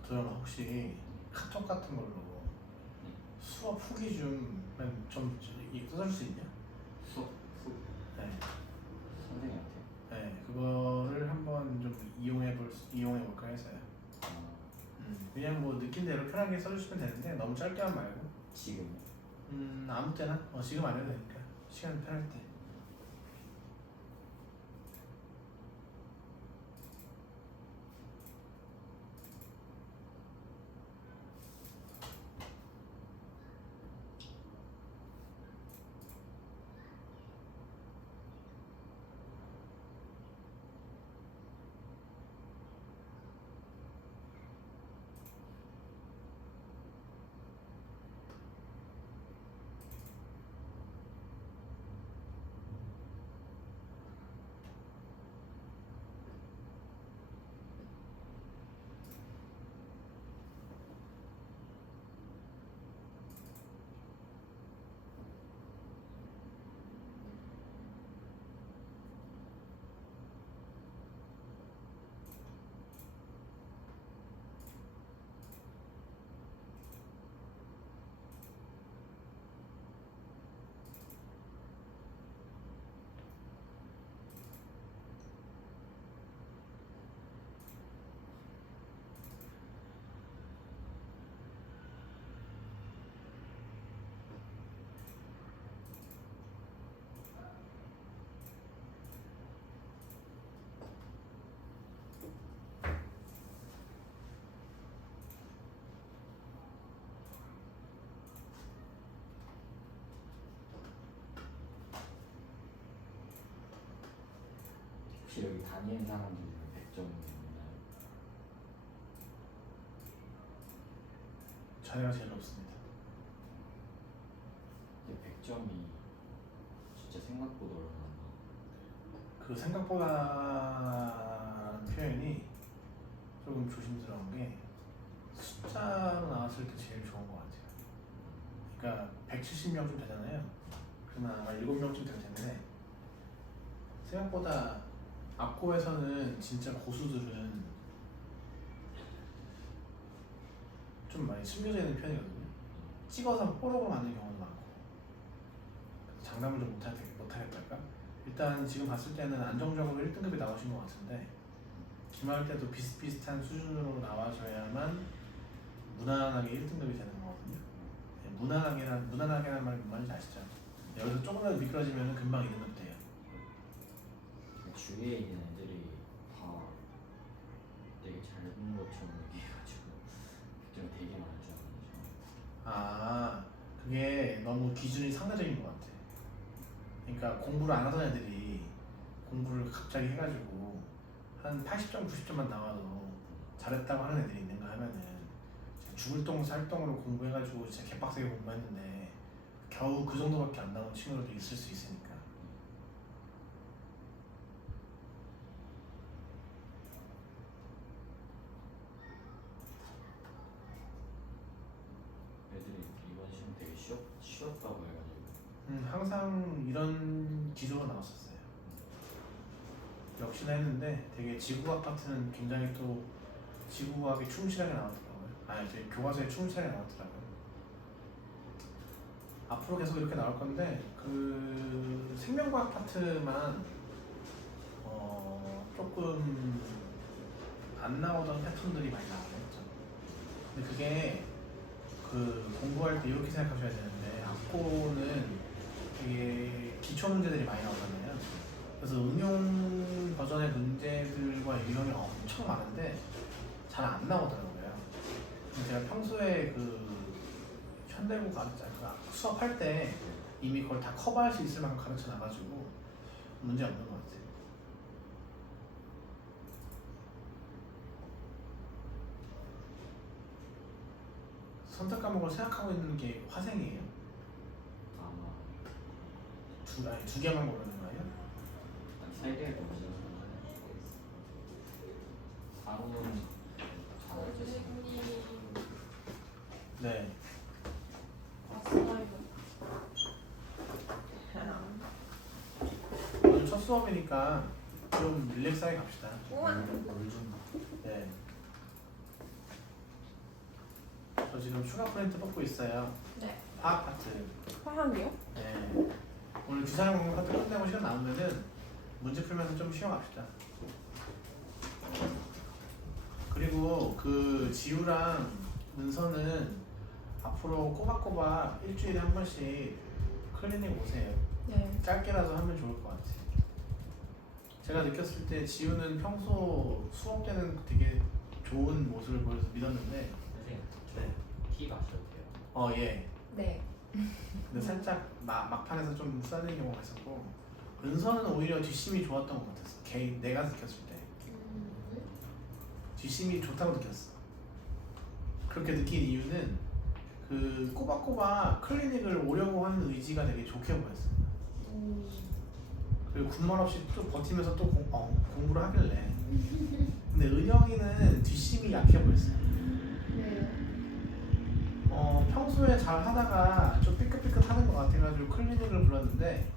도영아 혹시 카톡 같은 걸로 수업 후기 좀 써줄 수 있냐? 수업 네. 선생님한테. 네, 그거를 한번 좀 이용해 볼까 해서요. 그냥 뭐 느낀 대로 편하게 써주시면 되는데 너무 짧게만 말고. 지금 아무 때나. 지금 안 해도 되니까. 시간 편할 때. 혹시 여기 다니는 사람들 100점 있나요? 자네가 제일 없습니다. 근데 100점이 진짜 생각보다 얼마나 그 생각보다라는 표현이 조금 조심스러운 게 숫자로 나왔을 때 제일 좋은 것 같아요. 그러니까 170명쯤 되잖아요. 그러면 아마 7명쯤 될 텐데 생각보다 앞고에서는 진짜 고수들은 좀 많이 숨겨져 있는 편이거든요. 찍어서 뽀록으로 만드는 경우도 많고 장담을 좀 못하겠달까? 일단 지금 봤을 때는 안정적으로 1등급이 나오신 것 같은데 기말 때도 비슷비슷한 수준으로 나와줘야만 무난하게 1등급이 되는 거거든요. 무난하게란 말이 뭔 말인지 아시죠? 여기서 조금만 미끄러지면 금방 2등급 돼요. 주위에 있는 애들이 다 되게 잘 보는 것처럼 얘기해가지고 100점 되게 많을 줄 알았죠. 아, 그게 너무 기준이 상대적인 것 같아. 그러니까 공부를 안 하던 애들이 공부를 갑자기 해가지고 한 80점, 90점만 나와도 잘했다고 하는 애들이 있는가 하면은 죽을 똥 살 똥으로 공부해가지고 진짜 개빡세게 공부했는데 겨우 그 정도밖에 안 나온 친구들도 있을 수 있으니까. 애들이 이번 시험 되게 쉬웠다고 해가지고 항상 이런 기조가 나왔었어요. 역시나 했는데 되게 지구과학 파트는 굉장히 또 지구과학에 충실하게 나왔더라고요. 아니, 저희 교과서에 충실하게 나왔더라고요. 앞으로 계속 이렇게 나올 건데 그 생명과학 파트만 조금 안 나오던 패턴들이 많이 나오겠죠. 근데 그게 그 공부할 때 이렇게 생각하셔야 되는데 앞고는 되게 기초 문제들이 많이 나오잖아요. 그래서 응용 버전의 문제들과 유형이 엄청 많은데 잘 안 나오더라고요. 근데 제가 평소에 그 현대국 수업할 때 이미 그걸 다 커버할 수 있을 만큼 가르쳐 놔가지고 문제 없는 것 같아요. 선택 과목을 생각하고 있는 게 화생이에요. 아마 두 개만 고르는 거예요? 한 3개 먼저 상호는 잘하겠습니다. 선생님 네. 왔어요. 오늘 첫 수업이니까 좀 릴렉스하게 갑시다. 물좀 네. 저 지금 추가 프린트 뽑고 있어요. 네. 화학 파트. 화학이요? 네. 오늘 주사용 공부 파트 끝내고 시간 남으면은 문제 풀면서 좀 쉬어갑시다. 그리고 그 지우랑 문서는 앞으로 꼬박꼬박 일주일에 한 번씩 클리닉 오세요. 네. 짧게라도 하면 좋을 것 같아요. 제가 느꼈을 때 지우는 평소 수업 때는 되게 좋은 모습을 보여서 믿었는데 선생님 네. 티 마셔도 돼요? 예. 네. 근데 살짝 막판에서 좀 쌀리는 경우가 있었고 은서는 오히려 뒷심이 좋았던 것 같았어. 내가 느꼈을 때 뒷심이 좋다고 느꼈어. 그렇게 느낀 이유는 그 꼬박꼬박 클리닉을 오려고 하는 의지가 되게 좋게 보였어. 그리고 군말 없이 또 버티면서 또 공부를 하길래. 근데 은영이는 뒷심이 약해 보였어. 왜요? 평소에 잘 하다가 좀 삐끗삐끗 하는 것 같아가지고 클리닉을 불렀는데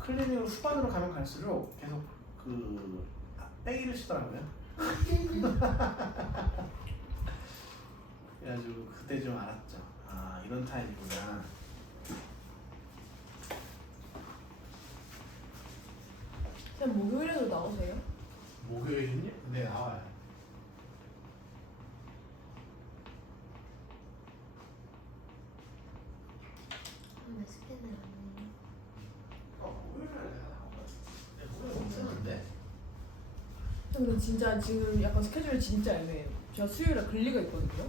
클리닉을 후반으로 가면 갈수록 계속 그 빼기를 치더라고요. 그래가지고 그때 좀 알았죠. 아, 이런 타입이구나. 쌤 목요일에도 나오세요? 목요일이요? 네, 나와요. 근데 스캔을 안 해요. 목요일에 내가 나오거든. 목요일 못 쓰는데? 근데 진짜 지금 약간 스케줄이 진짜 애매해요. 제가 수요일에 근리가 있거든요.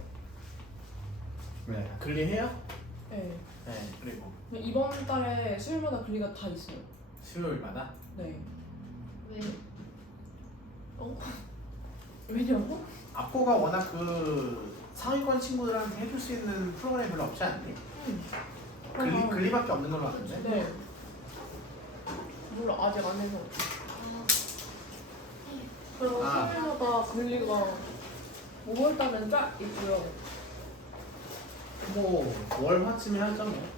네. 근리해요? 네. 네. 그리고 이번 달에 수요일마다 근리가 다 있어요. 수요일마다? 네. 왜? 왜냐고? 앞고가 워낙 그 상위권 친구들한테 해줄 수 있는 프로그램이 별로 없지 않니? 글리밖에 없는 걸로 아는데. 네. 몰라 아직 안 해서. 그리고 아. 수요일마다 글리가 5월달은 쫙 있고요. 뭐월 화쯤에 하죠 뭐.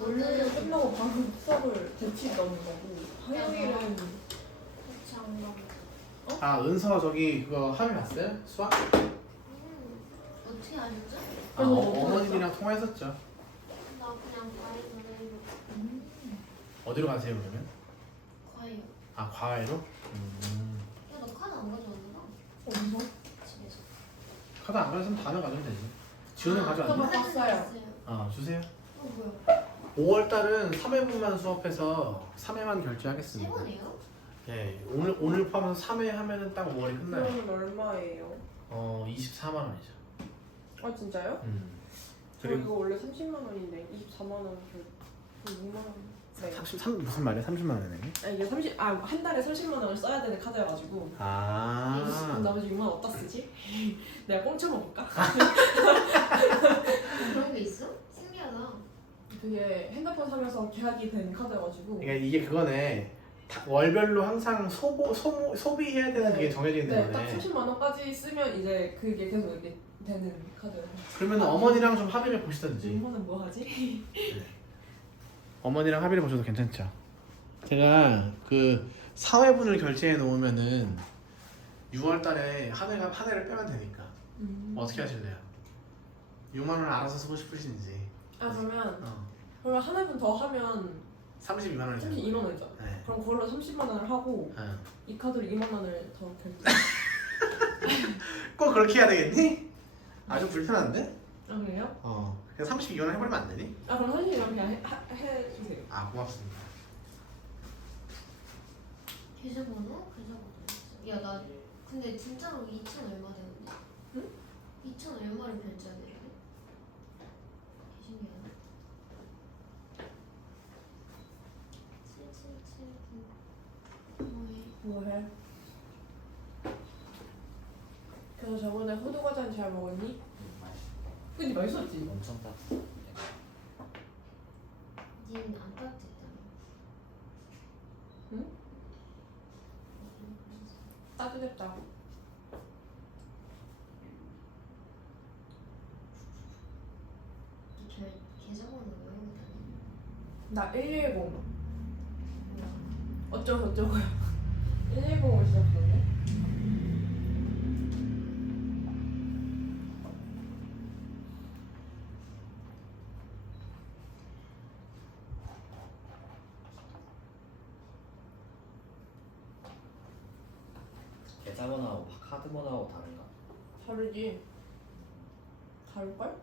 월요일 끝나고 바로 수업을 대치 넣는 거고 화요일은 그렇지 안 가고. 아 은서 저기 그거 합의 봤어요? 수학? 어떻게 아셨죠? 아 어머님이랑 통화했었죠. 나 그냥 과외 노래로 어디로 가세요 그러면? 과외요. 아 과외로? 야, 너 카드 안 가져왔나? 어디서? 집에서. 카드 안 가졌으면 다음에 가져면 되지. 지훈이 가져왔니? 잠깐만. 봤어요. 주세요. 뭐야? 5월달은 3회분만 수업해서 3회만 세 결제하겠습니다. 번이에요? 예, 오늘 포함해서 3회 하면은 딱 5월이 끝나요. 그러면 얼마예요? 24만 원이죠. 아 진짜요? 저 그리고 이거 원래 30만 원인데 24만 원 그 6만 원. 네. 33 무슨 말이야? 30만 원이네. 아니 이게 한 달에 30만 원을 써야 되는 카드여가지고. 아. 나머지 6만 원 어디다 쓰지? 내가 꽁쳐 먹을까? 그런 게 있어? 신기하다. 그게 핸드폰 사면서 계약이 된 카드여가지고. 그러니까 이게 그거네. 월별로 항상 소비해야 되는 그게 정해져 있는 네, 딱 거네. 30만 원까지 쓰면 이제 그게 계속 이렇게 되는 카드. 그러면 어머니랑 좀 합의를 보시던지. 이거는 뭐 하지? 어머니랑 합의를 보셔도 괜찮죠. 제가 그 4회분을 결제해 놓으면은 6월달에 한 해를 빼면 되니까 어떻게 하실래요? 6만 원을 알아서 쓰고 싶으신지. 아 그러면 어. 그러면 한 회분 더 하면 32만 원이죠. 32만 원이죠. 네. 그럼 그걸로 30만 원을 하고 어. 이 카드로 2만 원을 더 결제. 꼭 그렇게 해야 되겠니? 아주 불편한데? 아 그래요? 그냥 32원 해버리면 안 되니? 아 그럼 선생님 그냥 해주세요. 아 고맙습니다. 계좌번호? 야, 나 근데 진짜로 2천 얼마 되는데? 응? 2천 얼마를 결제해야 되는데? 신기하네. 7779 뭐해? 그래서 저번에 호두 과자는 잘 먹었니? 근데 맛있었지? 엄청 따뜻해. 니는 안 따뜻했잖아. 응? 따뜻했다. 계좌번호 외우고 다니? 나 110. 뭐야? 어쩌고 저쩌고요. 110을 시작했네. 계좌번호하고 카드번호하고 다른가? 다르지. 다를걸?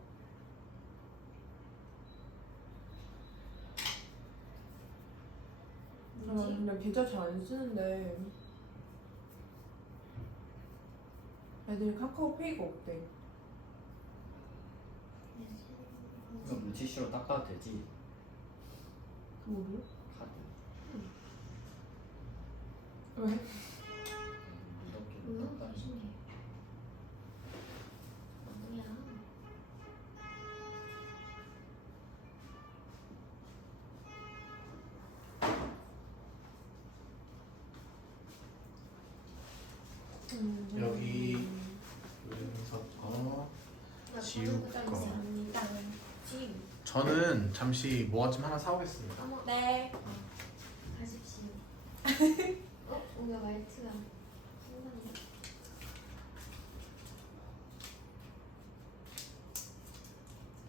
뭐지? 근데 계좌 잘 안 쓰는데 애들이 카카오페이가 없대. 이거 물티슈로 닦아도 되지? 뭐를? 카드. 왜? 무덥게 뭐야? 닦아. 신기해. 뭐야? 여기 은서 거, 지우 거. 감사합니다. 지우. 저는 잠시 뭐좀 하나 사오겠습니다. 어머, 네. 가십시오. 뭔가 말투가 상상해.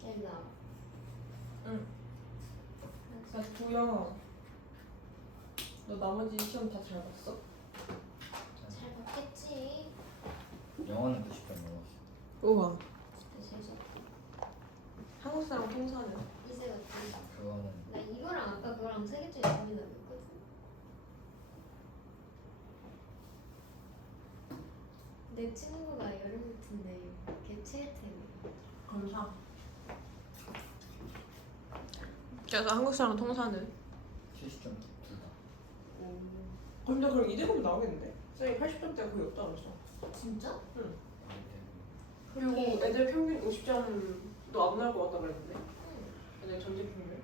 엘라. 응. 나 도영. 너 나머지 시험 다 잘 봤어? 잘 봤겠지. 영어는 90점 넘었어. 우와. 진짜 재밌어. 한국 사람 통사는? 이제 같은. 그거는 나 이거랑 아까 그거랑 세 개 중에 고민하고 있거든. 내 친구가 여름 루트인데 걔 체혜템. 감사. 그래서 한국 사람 통사는? 70점 둘 다. 근데 그럼 이대금 나오겠는데? 쌤이 80점대가 거의 없다 그랬어. 진짜? 그리고 애들 평균 50점도 안 나올 것 같다 그랬는데. 애들 전체 평균.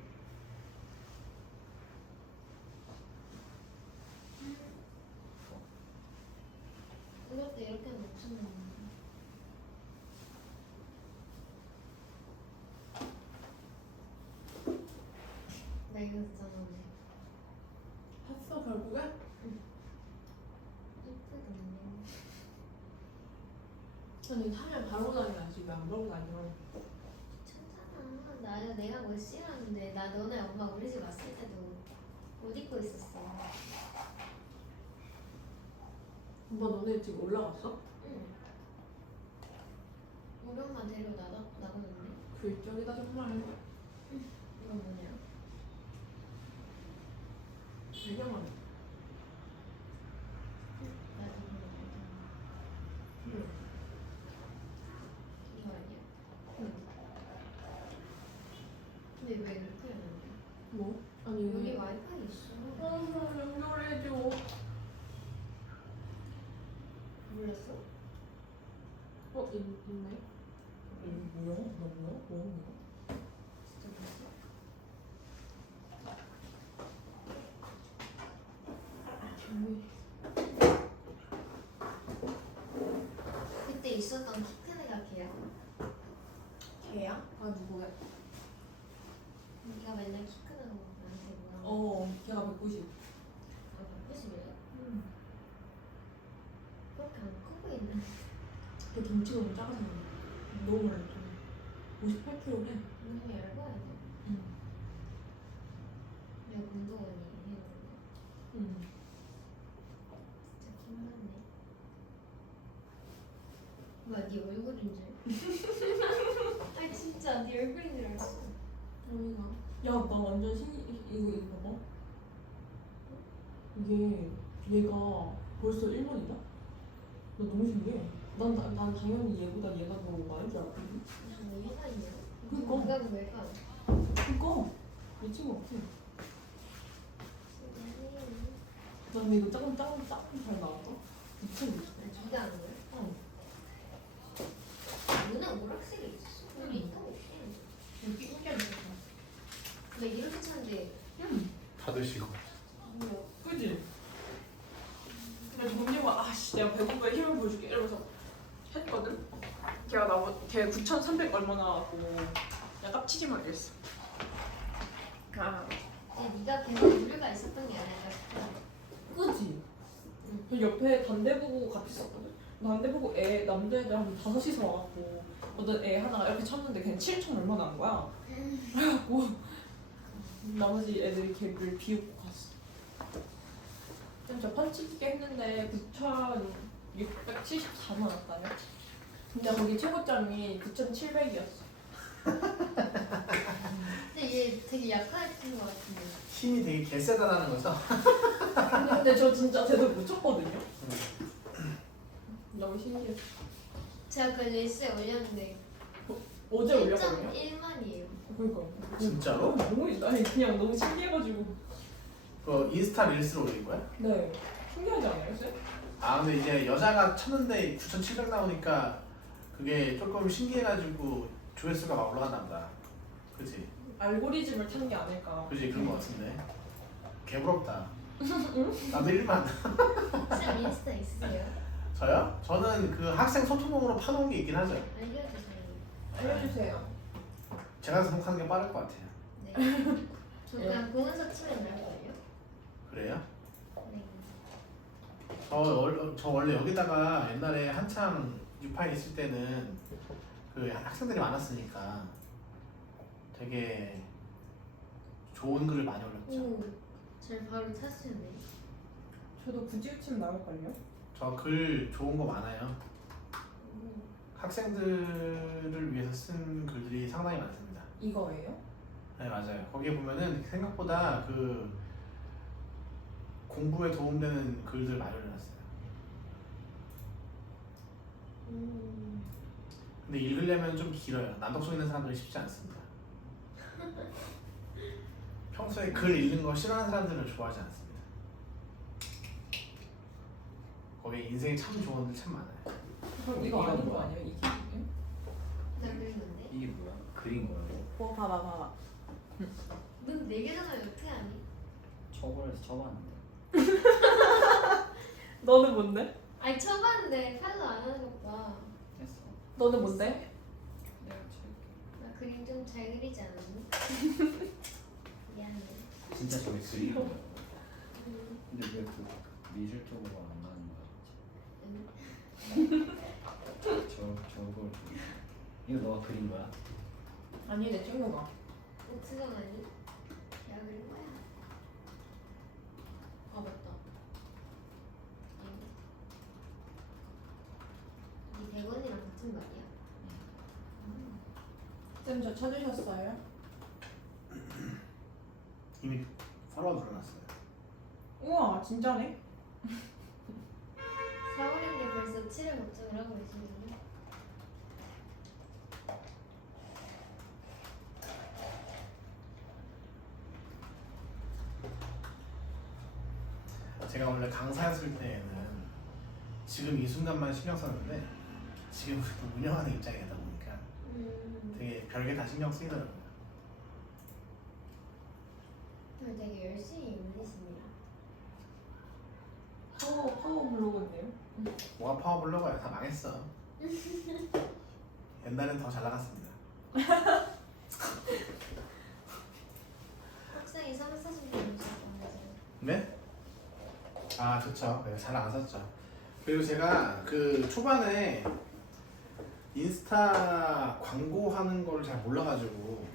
이것도 이렇게 높으면 나 이거 있잖아. 했어 결국에? 이쁘거든요. 아니 하면 바로 다녀야지 왜안 바로 다녀? 괜찮아. 내가 뭘 싫어하는데 나 너네 엄마 우리 집 왔을 때도 옷 입고 있었어. 오빠 너네 지금 올라갔어? 응. 우리 엄마 데리고 나가는데. 굴적이다 정말. 이거 뭐냐? 배경은 나도 모르겠다. 응. 이거 아니야? 응. 근데 왜 이렇게 하는데? 뭐? 아니 여기 여기 와이파이 있어. 연결해줘. 몰랐어? 있네. 뭐야? 너 뭐야? 뭐야? 진짜 몰랐어? 그때 있었던 키 큰 애가 걔야? 걔야? 아 누구야? 네가 맨날 키 크다고 나한테 뭐라고? 걔가 190. 아, 190이야? 응. 그렇게 안 커 보이네. 걔 덩치가 너무 작아서 너무 멀었죠. 58kg네. 너무 얇아야 돼. 응. 내가 운동원이 해놓은 거. 응. 진짜 킹받네. 뭐야, 네 얼굴인 줄? 아니 진짜 네 얼굴인 줄 알았어. 어이가. 야, 나 완전 이거 봐봐. 이게 얘가 벌써 1번이다? 나 너무 신기해. 난 당연히 얘보다 얘가 더 많을 줄 알았거든. 왜 일반이야? 그니까. 누가 왜 가? 그니까 미친 거 같아. 나 근데 이거 짱 잘 나왔다. 미친 거 같아. 네가 하는 거야? 어. 눈에 오락색이 있어. 우리 있다고 없어. 여기 신기하다. 근데 이렇게 찾는데 응. 다 드시고. 뭐야? 그지? 근데 정리가 내가 배고파에 힘을 보여줄게 이러면서 했거든? 걔 9,300 얼마 나왔고 야 깝치지 말겠어. 네가 계속 우려가 있었던 게 아닐까 싶어. 그지? 그 옆에 단대 보고 같이 있었거든? 단대 보고 남자애들 한 5이서 와갖고 어떤 애 하나가 이렇게 쳤는데 걔는 7천 얼마 나온 거야. 그래갖고 나머지 애들이 걔를 비웃고 갔어. 저 펀치 기게 했는데 9,674 나왔다요. 근데 거기 최고점이 9,700이었어. 근데 얘 되게 약화했던 것 같은데. 힘이 되게 개세다라는 거죠? 근데 저 진짜 제대로 못 쳤거든요. 너무 신기했어. 제가 그 릴스에 올렸는데 어제 올렸거든요. 1.1만이에요. 그러니까. 진짜로? 너무 아니 그냥 너무 신기해가지고. 그 인스타 릴스로 올린 거야? 네. 신기하지 않아요, 쌤? 아 근데 이제 여자가 쳤는데 9,700 나오니까 그게 조금 신기해가지고 조회수가 막 올라갔나 보다. 그치? 알고리즘을 탄 게 아닐까. 그치 그런 거 같은데. 개부럽다. 나도 1만. 쌤 인스타 있으세요? 저요? 저는 그 학생 소통용으로 파놓은 게 있긴 하죠. 알려주세요. 알려주세요. 제가 등록하는 게 빠를 것 같아요. 네. 저 그냥 공원서 치면 날 거예요? 그래요? 네. 저 원래 여기다가 옛날에 한창 유파에 있을 때는 그 학생들이 많았으니까 되게 좋은 글을 많이 올렸죠. 오, 잘 바로 찾으셨네. 저도 굳이 치면 나올걸요? 저 글 좋은 거 많아요. 학생들을 위해서 쓴 글들이 상당히 많습니다. 이거예요? 네 맞아요. 거기에 보면은 생각보다 그 공부에 도움되는 글들 많이 올려놨어요. 근데 읽으려면 좀 길어요. 난독성 있는 사람들은 쉽지 않습니다. 평소에 글 읽는 거 싫어하는 사람들은 좋아하지 않습니다. 거기 인생이 참 좋은 데 참 많아요. 그럼 이거 아닌 거 아니에요? 이게? 나 그린 건데. 이게 뭐야? 그린 거라고? 봐봐. 넌 4개잖아. 어떻게 아니? 초벌에서 쳐봤는데. 너는 뭔데? 아니 쳐봤는데 팔로 안 하는 것 봐. 했어. 너는 뭔데? 내가 칠게. 나 그림 좀 잘 그리지 않았니? 미안해. 진짜 저게 그리는 거야. 음, 근데 왜 그 미술 쪽으로 안 가는 거야? 저걸 이거 너가 그린 거야? 아니 내 친구가. 옥수정 아니? 내가 그린 거야. 아 맞다. 이 100원이랑 같은 말이야? 쌤 저 찾으셨어요? 이미 팔로워 눌러놨어요. 우와 진짜네? 4월인데 벌써 7월 걱정을 하고 계시는군요. 제가 원래 강사였을 때에는 지금 이 순간만 신경 썼는데 지금 또 운영하는 입장이 되다 보니까 되게 별게 다 신경 쓰이더라고요. 되게 열심히 올리십니다. 파워 블로그인데요? 뭐가 파워블로거야? 다 망했어. 옛날엔 더 잘 나갔습니다. 학생이 340분 주셨던 네? 아 좋죠. 네, 잘 안 썼죠. 그리고 제가 그 초반에 인스타 광고하는 걸 잘 몰라가지고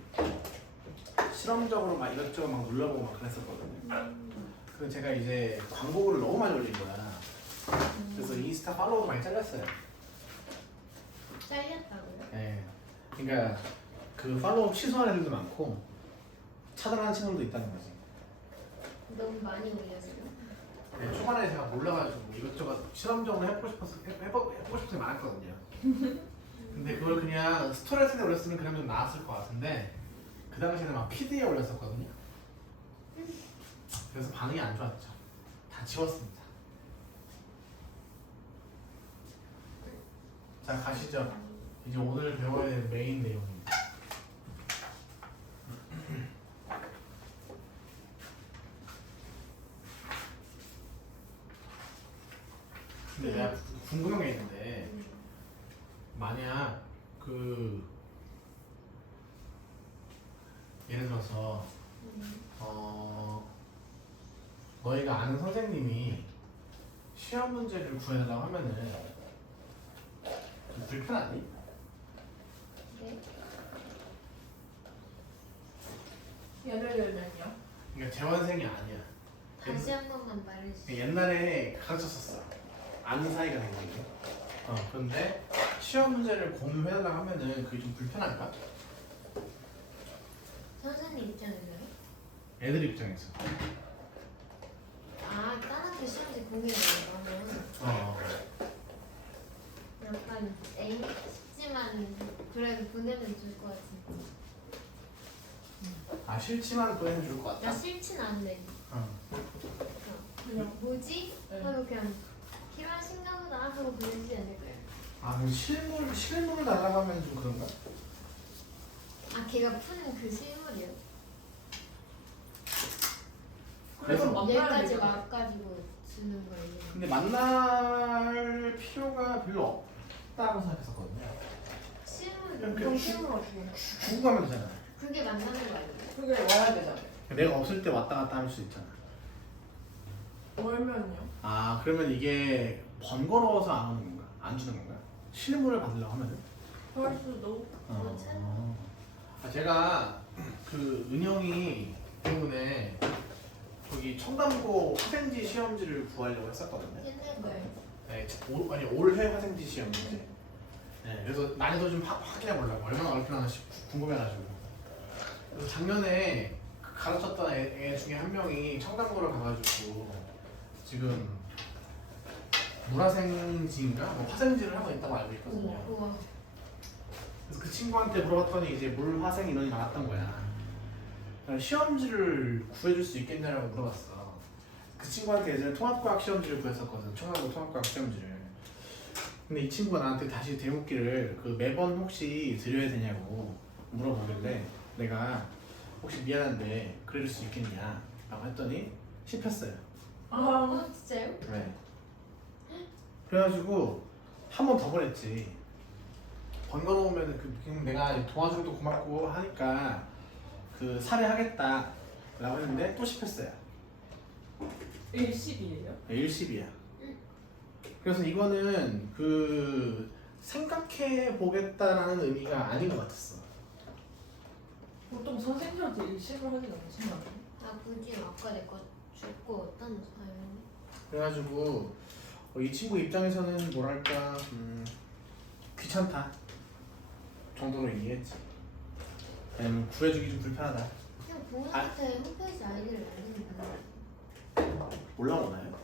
실험적으로 막 이것저것 막 눌러보고 막 그랬었거든요. 그래서 제가 이제 광고를 너무 많이 올린 거야. 그래서 인스타 팔로워도 많이 잘렸어요. 잘렸다고요? 네. 그러니까 그 팔로워 취소한 애들도 많고 차단하는 친구도 있다는 거지. 너무 많이 올렸어요. 네, 초반에 제가 몰라가지고 이것저것 실험적으로 해보고 싶은 게 많았거든요. 근데 그걸 그냥 스토리에 올렸으면 그냥 좀 나았을 것 같은데 그 당시에는 막 PD에 올렸었거든요. 그래서 반응이 안 좋았죠. 다 지웠습니다. 자 가시죠. 이제 오늘 배워야 될 메인 내용입니다. 근데 내가 궁금한 게 있는데 만약 그 예를 들어서 너희가 아는 선생님이 시험 문제를 구해달라고 하면은 좀 불편하니? 네? 예를 들면요? 그러니까 재원생이 아니야. 다시 한 번만 말해주세요. 옛날에 가르쳤었어. 아는 사이가 된 거지. 그런데 시험 문제를 공유해달라고 하면은 그게 좀 불편할까? 선생님 입장에서요? 애들 입장에서. 아, 딸한테 시험지 공개해달라고 하면 약간 에이 쉽지만 그래도 보내면 좋을 것 같은데. 아 싫지만 보내면 좋을 것 나 같다. 싫진 않네. 그냥 뭐지? 네. 하고 그냥 필요하신가 보다 하고 보내지 않을까요? 아 그럼 실물을 달라고 하면 좀 그런가? 아, 걔가 푸는 그 실물이요? 그래서 만나야 얘까지 되잖아. 와가지고 주는 거예요. 근데 만날 필요가 별로 없다고 생각했었거든요. 실물 그냥 정신으로 주는 주고 가면 되잖아. 그게 만나는 거 아니에요? 그게 와야 되잖아요. 내가 없을 때 왔다 갔다 할 수 있잖아. 월면요? 아 그러면 이게 번거로워서 안 오는 건가? 안 주는 건가? 실물을 받으려고 하면은? 그럴 수도. 아, 제가 그 은영이 때문에 저기 청담고 화생지 시험지를 구하려고 했었거든요. 옛날 거예요. 네, 아니 올해 화생지 시험지. 네, 그래서 난이도 좀 확인해 보려고 얼마나 어렵나 궁금해가지고. 그래서 작년에 그 가르쳤던 애 중에 한 명이 청담고를 가가지고 지금 물화생지인가 뭐 화생지를 하고 있다고 알고 있거든요. 우와. 그래서 그 친구한테 물어봤더니 이제 물화생 인원이 많았던 거야. 그래서 시험지를 구해줄 수 있겠냐라고 물어봤어. 그 친구한테 예전에 통합과학 시험지를 구했었거든. 청남고 통합과학 시험지를. 근데 이 친구가 나한테 다시 대묻기를 그 매번 혹시 드려야 되냐고 물어보길래 내가 혹시 미안한데 그릴 수 있겠냐 라고 했더니 씹혔어요. 아, 진짜요? 네. 그래가지고 한 번 더 보냈지. 번거로우면 그냥 내가 도와줘도 고맙고 하니까 그 살해하겠다 라고 했는데 또 씹혔어요. 일십이에요? 일십이야. 그래서 이거는 그 생각해 보겠다라는 의미가 아닌 것 같았어. 보통 선생님한테 일십을 하진 않잖아요. 아 굳이 아까 내 거 줬고 어떤 사연? 그래가지고 이 친구 입장에서는 뭐랄까 귀찮다 정도로 얘기했지. 왜냐면 구해주기 좀 불편하다. 그냥 부모님한테 홈페이지 아이디를 알리는 거예요. 올라오나요?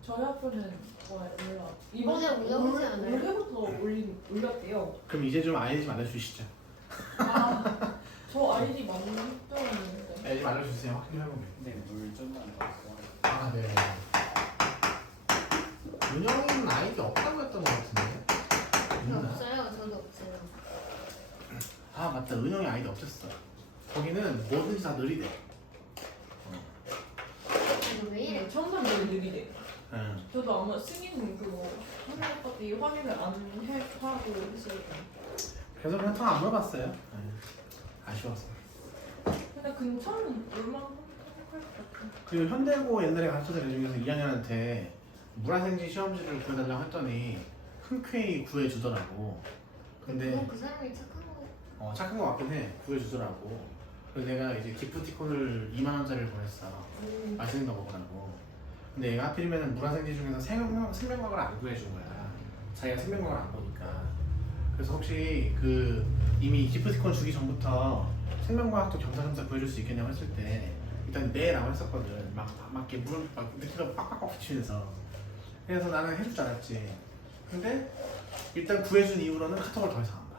저희 학교는 몰라. 이번에 올라오지 않아요? 올해부터 올렸대요. 그럼 이제 좀 아이디 좀 알려주시죠. 아, 저 아이디 만들었는데. 아이디 좀 알려주세요. 확인해보게. 근데 물 좀만 더 아 네. 은영이는 아이디 없다고 했던 것 같은데. 있나? 없어요. 저도 없어요. 아 맞다. 은영이 아이디 없었어. 거기는 뭐든지 다 느리대. 이거 왜 이래? 청소년들이 느리대. 응. 저도 아마 승인 그거 하는 것까지 확인을 안 하고 했으니까. 그래서 그냥 통 안 물어봤어요. 아쉬워서. 근데 근처는 얼마나 할것 같아. 그리고 현대고 옛날에 가르쳐준 애 중에서 2학년한테 물화생지 시험지를 구해달라고 했더니 흔쾌히 구해주더라고. 근데 그건 그 사람이 착한 거. 착한 거 같긴 해. 구해주더라고. 그래서 내가 이제 기프티콘을 2만 원짜리를 보냈어. 맛있는 거 먹으라고. 근데 얘가 하필이면 물화생지 중에서 생명과학을 안 구해준 거야. 자기가 생명과학을 안 보니까. 그래서 혹시 그 이미 기프티콘 주기 전부터 생명과학도 겸사겸사 구해줄 수 있겠냐고 했을 때 일단 네라고 했었거든. 막 이렇게 막 밑으로 빡빡빡 붙이면서. 그래서 나는 해줄 줄 알았지. 근데 일단 구해준 이후로는 카톡을 더 이상 안 봐.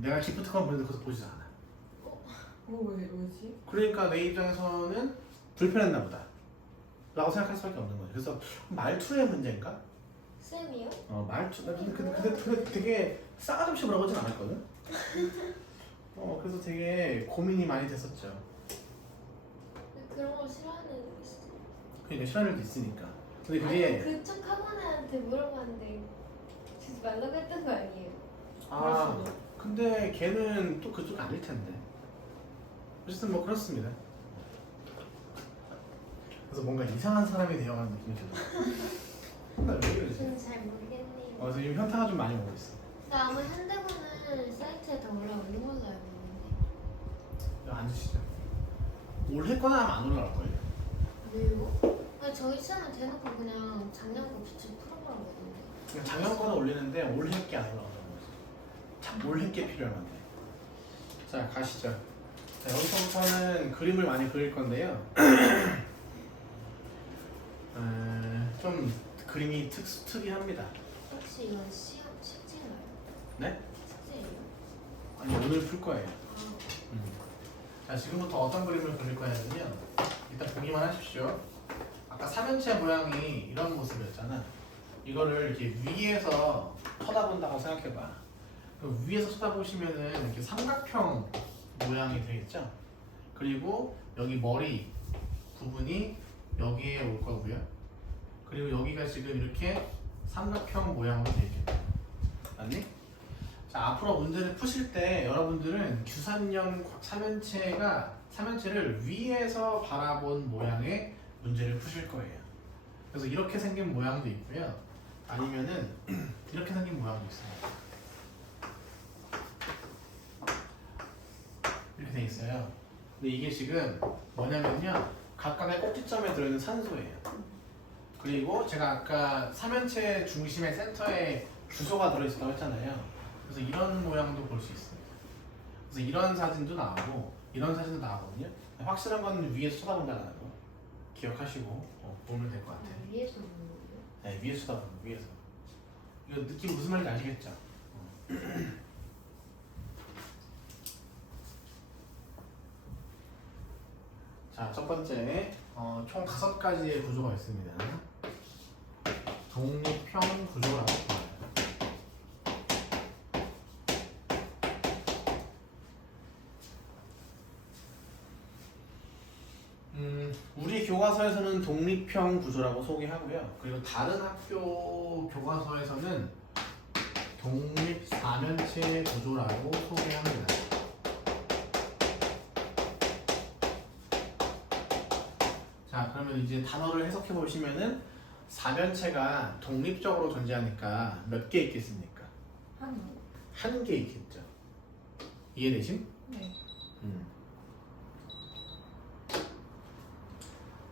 내가 기프티콘 보내도 그것도 보지도 않아. 왜지? 그러니까 내 입장에서는 불편했나 보다 라고 생각할 수밖에 없는 거지. 그래서 말투의 문제인가? 쌤이요? 말투. 근데 되게 싸가지 없이 뭐라고 하진 않았거든. 그래서 되게 고민이 많이 됐었죠. 그런 거 싫어하는 애 있어. 그러니까 싫어하는 일도 있으니까. 근데 아니 그게 그쪽 학원한테 물어봤는데 주지 말라고 했던 거 아니에요? 근데 걔는 또 그쪽 아닐 텐데. 어쨌든 뭐 그렇습니다. 그래서 뭔가 이상한 사람이 되어가는 느낌이 들어. 나왜 이러지? 저는 잘 모르겠네요. 그래서 지금 현타가 좀 많이 오고 있어. 나 아마 현대고는 사이트에 다 올라오는 걸로 알고 있는데. 야, 앉으시죠. 올 했거나 하면 안 올라갈걸요? 왜요? 아니 저희 시험은 대놓고 그냥 작년 거 비추 풀어보라고 했는데. 그냥 작년 거는 올리는데 올 했게 안 올라가는 거지. 올 했게 필요한데. 자, 가시죠. 자, 여기서부터는 그림을 많이 그릴 건데요. 좀 그림이 특이합니다. 혹시 이건 시험 식지인가요? 네? 식지예요? 아니, 오늘 풀 거예요. 아, 자, 지금부터 어떤 그림을 그릴 거냐면요. 일단 보기만 하십시오. 아까 삼연체 모양이 이런 모습이었잖아. 이거를 이렇게 위에서 쳐다본다고 생각해봐. 그럼 위에서 쳐다보시면은 이렇게 삼각형 모양이 되겠죠? 그리고 여기 머리 부분이 여기에 올 거고요. 그리고 여기가 지금 이렇게 삼각형 모양으로 되어 있겠다. 맞니? 자, 앞으로 문제를 푸실 때 여러분들은 규산형 삼연체를 위에서 바라본 모양의 문제를 푸실 거예요. 그래서 이렇게 생긴 모양도 있고요. 아니면은 이렇게 생긴 모양도 있어요. 이렇게 돼 있어요. 근데 이게 지금 뭐냐면요. 각각의 꼭지점에 들어있는 산소예요. 그리고 제가 아까 삼연체 중심의 센터에 주소가 들어있었다고 했잖아요. 그래서 이런 모양도 볼 수 있습니다. 그래서 이런 사진도 나오고 이런 사진도 나오거든요. 확실한 건 위에서 쳐다본다는 거 기억하시고 보면 될 것 같아요. 위에서 보는 거예요? 네, 위에서 쳐다보는 거, 위에서. 이거 느낌 무슨 말인지 아시겠죠? 자, 첫 번째 총 5가지의 구조가 있습니다. 독립형 구조라고 불러요. 우리 교과서에서는 독립형 구조라고 소개하고요. 그리고 다른 학교 교과서에서는 독립 사면체 구조라고 소개합니다. 자, 그러면 이제 단어를 해석해 보시면은 사면체가 독립적으로 존재하니까 몇 개 있겠습니까? 한 개 있겠죠. 이해되심? 네.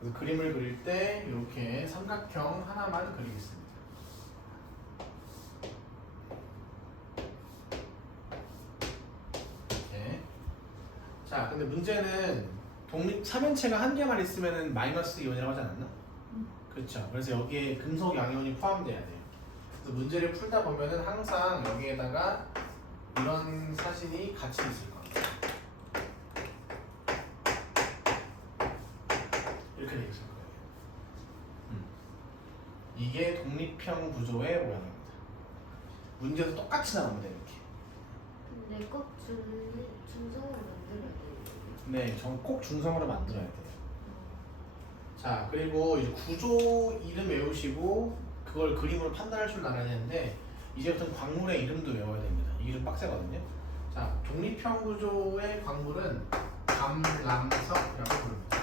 그래서 그림을 그릴 때 이렇게 삼각형 하나만 그리겠습니다. 이렇게. 자, 근데 문제는 독립 사면체가 한 개만 있으면은 마이너스 이온이라고 하지 않았나? 그렇죠. 그래서 여기에 금속 양이온이 포함돼야 돼요. 그래서 문제를 풀다 보면은 항상 여기에다가 이런 사진이 같이 있을 겁니다. 이렇게 되어 있을 거예요. 이게 독립형 구조의 모양입니다. 문제도 똑같이 나옵니다. 이렇게. 근데 꼭 중성으로 만들어야 돼. 네, 전 꼭 중성으로 만들어야 돼요. 자, 그리고 이제 구조 이름 외우시고 그걸 그림으로 판단할 줄 알아야 되는데 이제부터는 광물의 이름도 외워야 됩니다. 이 이름 빡세거든요. 자, 독립형 구조의 광물은 감람석이라고 부릅니다.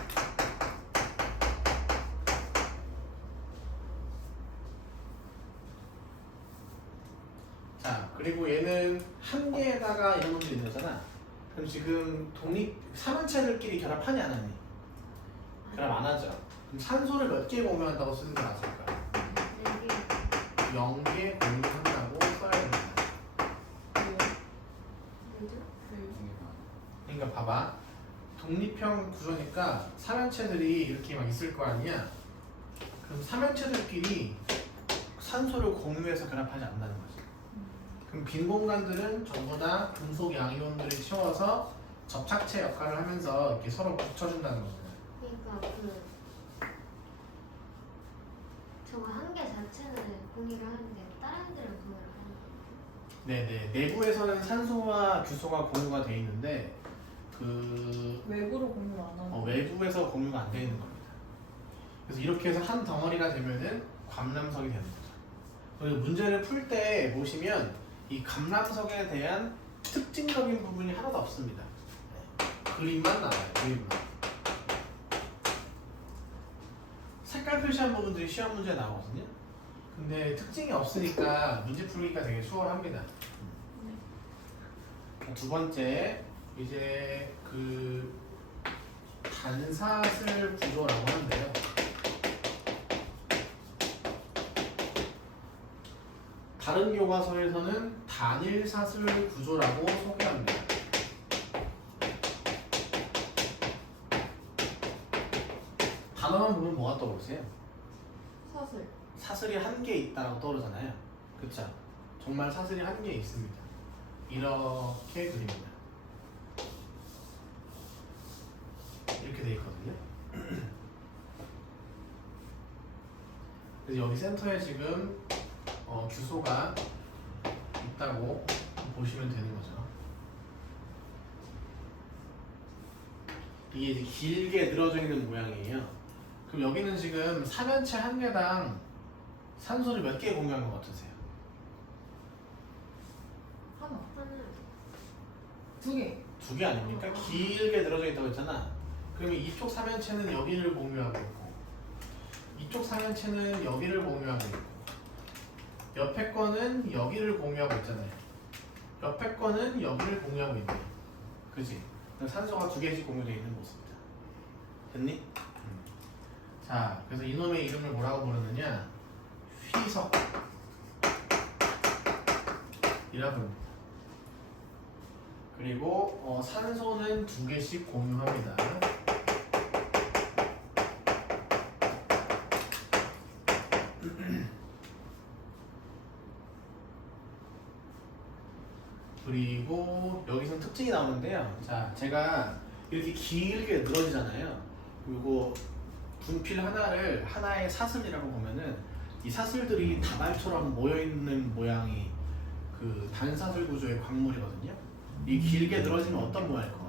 자, 그리고 얘는 한 개에다가 이런 것들이 있는 거잖아. 그럼 지금 독립 사면체들끼리 결합하니 안 하니? 결합 안 하죠. 그럼 산소를 몇 개 공유한다고 쓰는 게 맞을까요? 0개 공유한다고 써야 됩니다. 그러니까 봐봐. 독립형 구조니까 사면체들이 이렇게 막 있을 거 아니야? 그럼 사면체들끼리 산소를 공유해서 결합하지 않는다는 거지. 그럼 빈 공간들은 전부 다 금속 양이온들이 채워서 접착체 역할을 하면서 이렇게 서로 붙여준다는 거잖아요. 그러니까 저거 한 개 자체는 공유를 하는데 다른 데랑 공유를 하는 거예요. 네네. 내부에서는 산소와 규소가 공유가 돼 있는데 그 외부로 공유를 안 하는. 외부에서 공유가 안 돼 있는 겁니다. 그래서 이렇게 해서 한 덩어리가 되면은 감람석이 되는 거죠. 그리고 문제를 풀 때 보시면 이 감람석에 대한 특징적인 부분이 하나도 없습니다. 네. 그림만 나와요. 그림만. 색깔 표시한 부분들이 시험 문제에 나오거든요. 근데 특징이 없으니까 문제 풀기가 되게 수월합니다. 두 번째, 이제 그 단사슬 구조라고 하는데요. 다른 교과서에서는 단일사슬 구조라고 소개합니다. 단어만 보면 뭐가 떠오르세요? 사슬. 사슬이 한 개 있다고 떠오르잖아요. 그쵸? 정말 사슬이 한 개 있습니다. 이렇게 그립니다. 이렇게 돼 있거든요. 그래서 여기 센터에 지금 규소가 있다고 보시면 되는 거죠. 이게 이제 길게 늘어져 있는 모양이에요. 그럼 여기는 지금 사면체 한 개당 산소를 몇 개 공유한 것 같으세요? 하나. 하나. 2개. 두 개 아닙니까? 길게 늘어져 있다고 했잖아. 그러면 이쪽 사면체는 여기를 공유하고 있고 이쪽 사면체는 여기를 공유하고 있고 옆에 거는 여기를 공유하고 있잖아요. 옆에 거는 여기를 공유하고 있네. 그지? 산소가 2개씩 공유되어 있는 모습이다. 됐니? 자, 그래서 이놈의 이름을 뭐라고 부르느냐? 휘석 이라고 부릅니다. 그리고 산소는 2개씩 공유합니다. 그리고 여기서 특징이 나오는데요. 자, 제가 이렇게 길게 늘어지잖아요. 그리고 분필 하나를 하나의 사슬이라고 보면은 이 사슬들이 다발처럼 모여 있는 모양이 그 단사슬 구조의 광물이거든요. 이 길게 늘어지면 어떤 모양일 것 같아?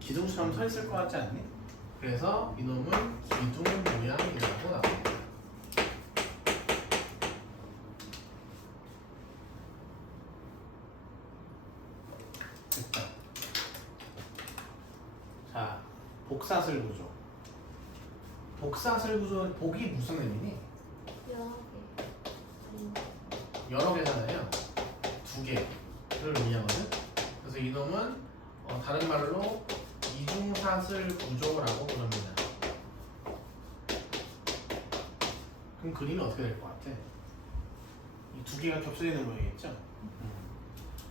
기둥처럼 서 있을 것 같지 않니? 그래서 이놈은 기둥 모양이라고 나옵니다. 됐다. 자, 복사슬 구조. 복사슬 구조는 복이 무슨 의미니? 여러 개. 아니, 여러 개잖아요. 두 개를 의미하거든. 그래서 이놈은 다른 말로 이중사슬 구조라고 부릅니다. 그럼 그림이 어떻게 될 것 같아? 이 두 개가 겹쳐져 있는 모양이겠죠?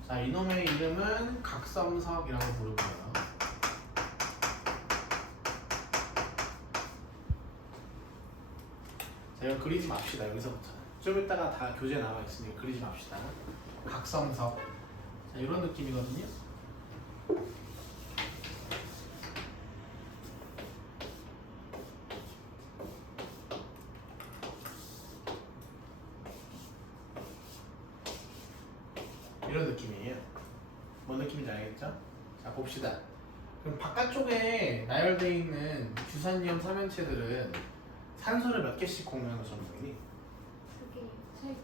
자, 이놈의 이름은 각성석이라고 부르고요. 자, 이거 그리지 맙시다. 여기서부터. 좀 이따가 다 교재 나와 있으니까 그리지 맙시다. 각성석. 자, 이런 느낌이거든요. 이런 느낌이에요. 뭔 느낌인지 알겠죠? 자, 봅시다. 그럼 바깥쪽에 나열되어 있는 규산염 삼연체들은 산소를 몇 개씩 공유하는 전부이니? 두 개. 세 개.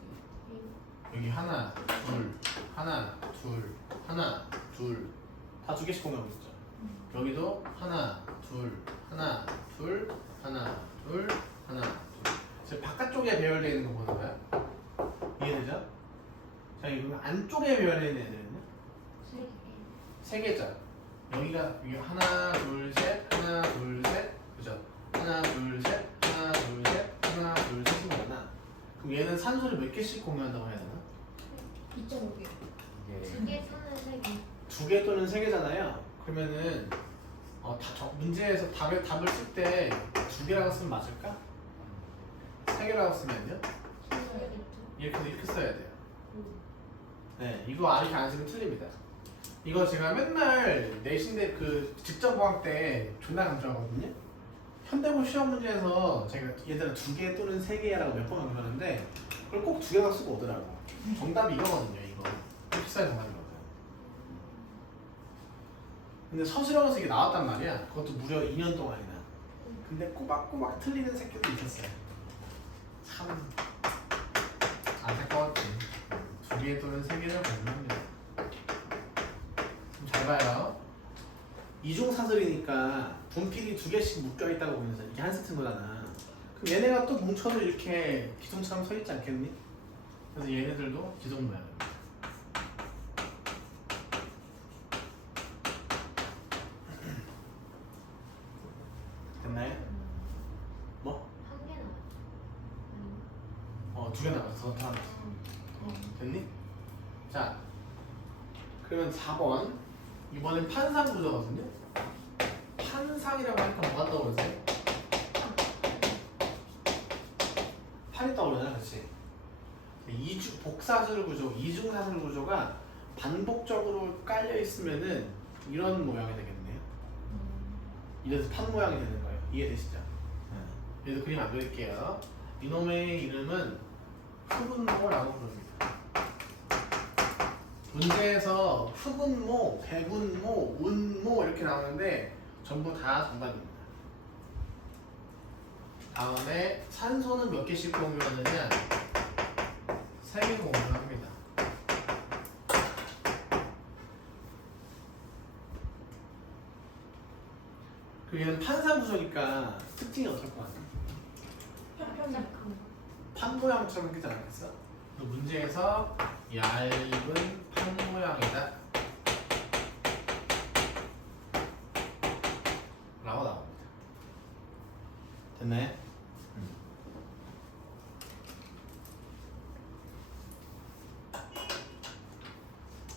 여기 하나, 둘, 하나, 둘, 하나, 둘, 다 두 개씩 공유하고 있죠. 여기도 하나, 둘, 하나, 둘, 하나, 둘, 하나, 둘. 지금 바깥쪽에 배열되어 있는 거 보는 거야. 이해되죠? 자, 이거 안쪽에 배열되어 있는 애들은요? 세 개. 세 개죠. 여기가 여기 하나, 둘, 셋, 하나, 둘, 셋, 그죠? 하나, 둘, 셋, 하나, 둘, 셋, 하나, 둘, 셋인 거잖아. 그럼 얘는 산소를 몇 개씩 공유한다고 해야 되나? 2.5개. 두 개 또는 세 개. 두 개 또는 세 개잖아요. 그러면은 문제에서 답을 쓸 때 두 개라고 쓰면 맞을까? 세 개라고 쓰면요? 이렇게 써야 돼요. 네, 이거 이렇게 안 쓰면 틀립니다. 이거 제가 맨날 내신대 그 직전공학 때 존나 강조하거든요. 현대고 시험 문제에서 제가 얘들아 두 개 또는 세 개라고 몇 번 강조하는데 그걸 꼭 두 개나 쓰고 오더라고. 정답이 이거거든요. 이거 이렇게 써야 정답이거든. 근데 서술형에서 이게 나왔단 말이야. 그것도 무려 2년 동안이나. 근데 꼬박꼬박 틀리는 새끼도 있었어요. 참 안타까웠지. 두 개 또는 세 개를 공유합니다. 잘 봐요. 이중사슬이니까 분필이 두 개씩 묶여 있다고 보면서 이게 한 세트인 거잖아. 그럼 얘네가 또 뭉쳐도 이렇게 기둥처럼 서 있지 않겠니? 그래서 얘네들도 기둥 모양입니다. 됐나요? 뭐? 한 개 나왔죠. 두 개 남았어. 더 남았어. 됐니? 자, 그러면 4번. 이번엔 판상 구조거든요. 판상이라고 하니까 뭐가 떠오르세요? 판이 떠오르잖아, 그렇지? 복사술 구조, 이중사술 구조가 반복적으로 깔려 있으면은 이런 모양이 되겠네요. 이래서 판 모양이 되는 거예요. 이해되시죠? 그래서 그림 안 그릴게요. 이놈의 이름은 흑운모라고 부릅니다. 문제에서 흑운모, 백운모, 운모 이렇게 나오는데 전부 다 정답입니다. 다음에 산소는 몇 개씩 공유하느냐? 3개 공유합니다. 그 얘는 판상 구조니까 특징이 어떨 것 같아? 짝짝한. 판 모양처럼 생기지 않겠어? 그 문제에서 얇은 판 모양이다 라고 나옵니다. 됐나요?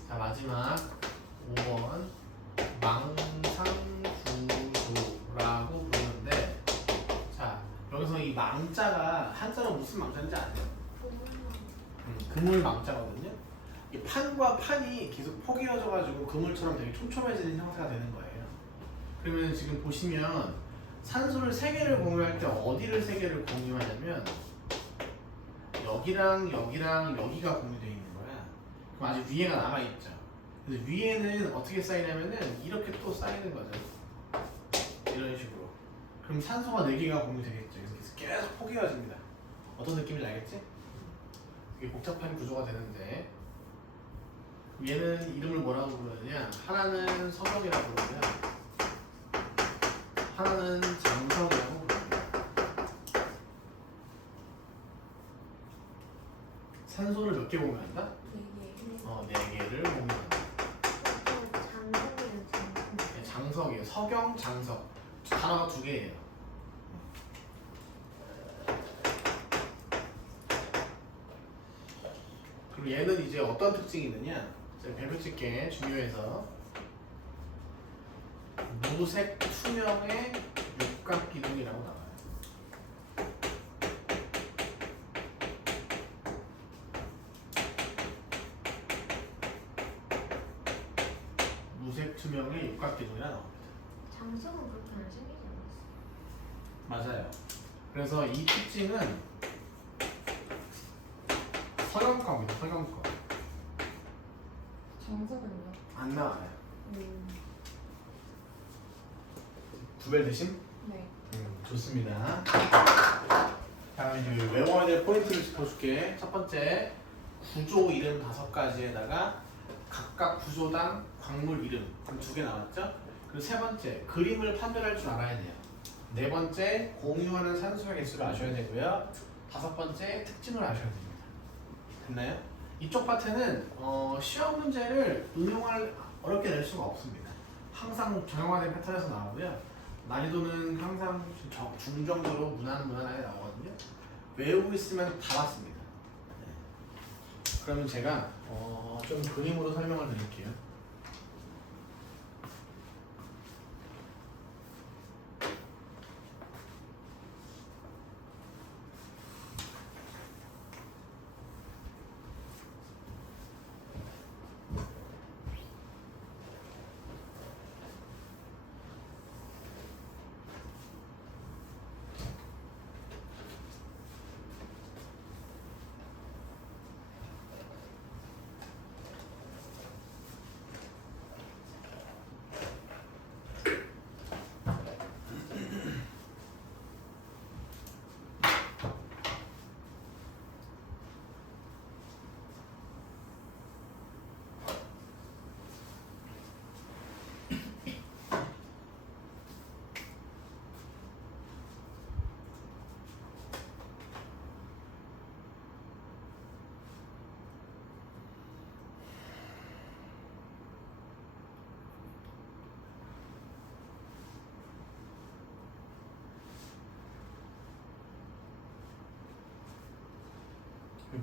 자, 마지막 5번 망상구조라고 부르는데, 자, 여기서 이 망자가 한자로 무슨 망자인지 아세요? 그물 망자거든요. 이 판과 판이 계속 포개어져가지고 그물처럼 되게 촘촘해지는 형태가 되는 거예요. 그러면 지금 보시면 산소를 3개를 공유할 때 어디를 3개를 공유하냐면 여기랑 여기랑 여기가 공유되어 있는 거야. 그럼 아직 위에가 남아있죠. 그래서 위에는 어떻게 쌓이냐면은 이렇게 또 쌓이는 거죠. 이런 식으로. 그럼 산소가 4개가 공유되겠죠. 그래서 계속 포개어집니다. 어떤 느낌인지 알겠지? 이게 복잡한 구조가 되는데 얘는 이름을 뭐라고 부르느냐? 하나는 서경이라고 부르고요. 하나는 장성이라고 부릅니다. 산소를 몇 개 공유한다? 되게 4개를 공유한다. 장성이랑 장성. 네, 장석이에요. 서경, 장석. 단어가 2개예요. 그리고 얘는 이제 어떤 특징이 있느냐? 제가 별표 찍게 중요해서 무색 투명의 육각기둥이라고 나와요. 무색 투명의 육각기둥이라 나옵니다. 장성은 그렇게 안 생기지 않았어. 맞아요. 그래서 이 특징은 서경과입니다. 서경과. 장사는요? 안 나와요. 음. 구별되심? 네. 좋습니다. 다음 이제 외워야 될 포인트를 짚어줄게. 첫 번째, 구조 이름 5가지에다가 각각 구조당 광물 이름 그럼 2개 나왔죠? 그리고 세 번째, 그림을 판별할 줄 알아야 돼요. 네 번째, 공유하는 산소의 개수를 아셔야 되고요. 5번째, 특징을 아셔야 됩니다. 됐나요? 이쪽 파트는 시험 문제를 응용할 어렵게 낼 수가 없습니다. 항상 정형화된 패턴에서 나오고요. 난이도는 항상 중정도로 무난하게 나오거든요. 외우고 있으면 다 맞습니다. 네. 그러면 제가 좀 그림으로 설명을 드릴게요.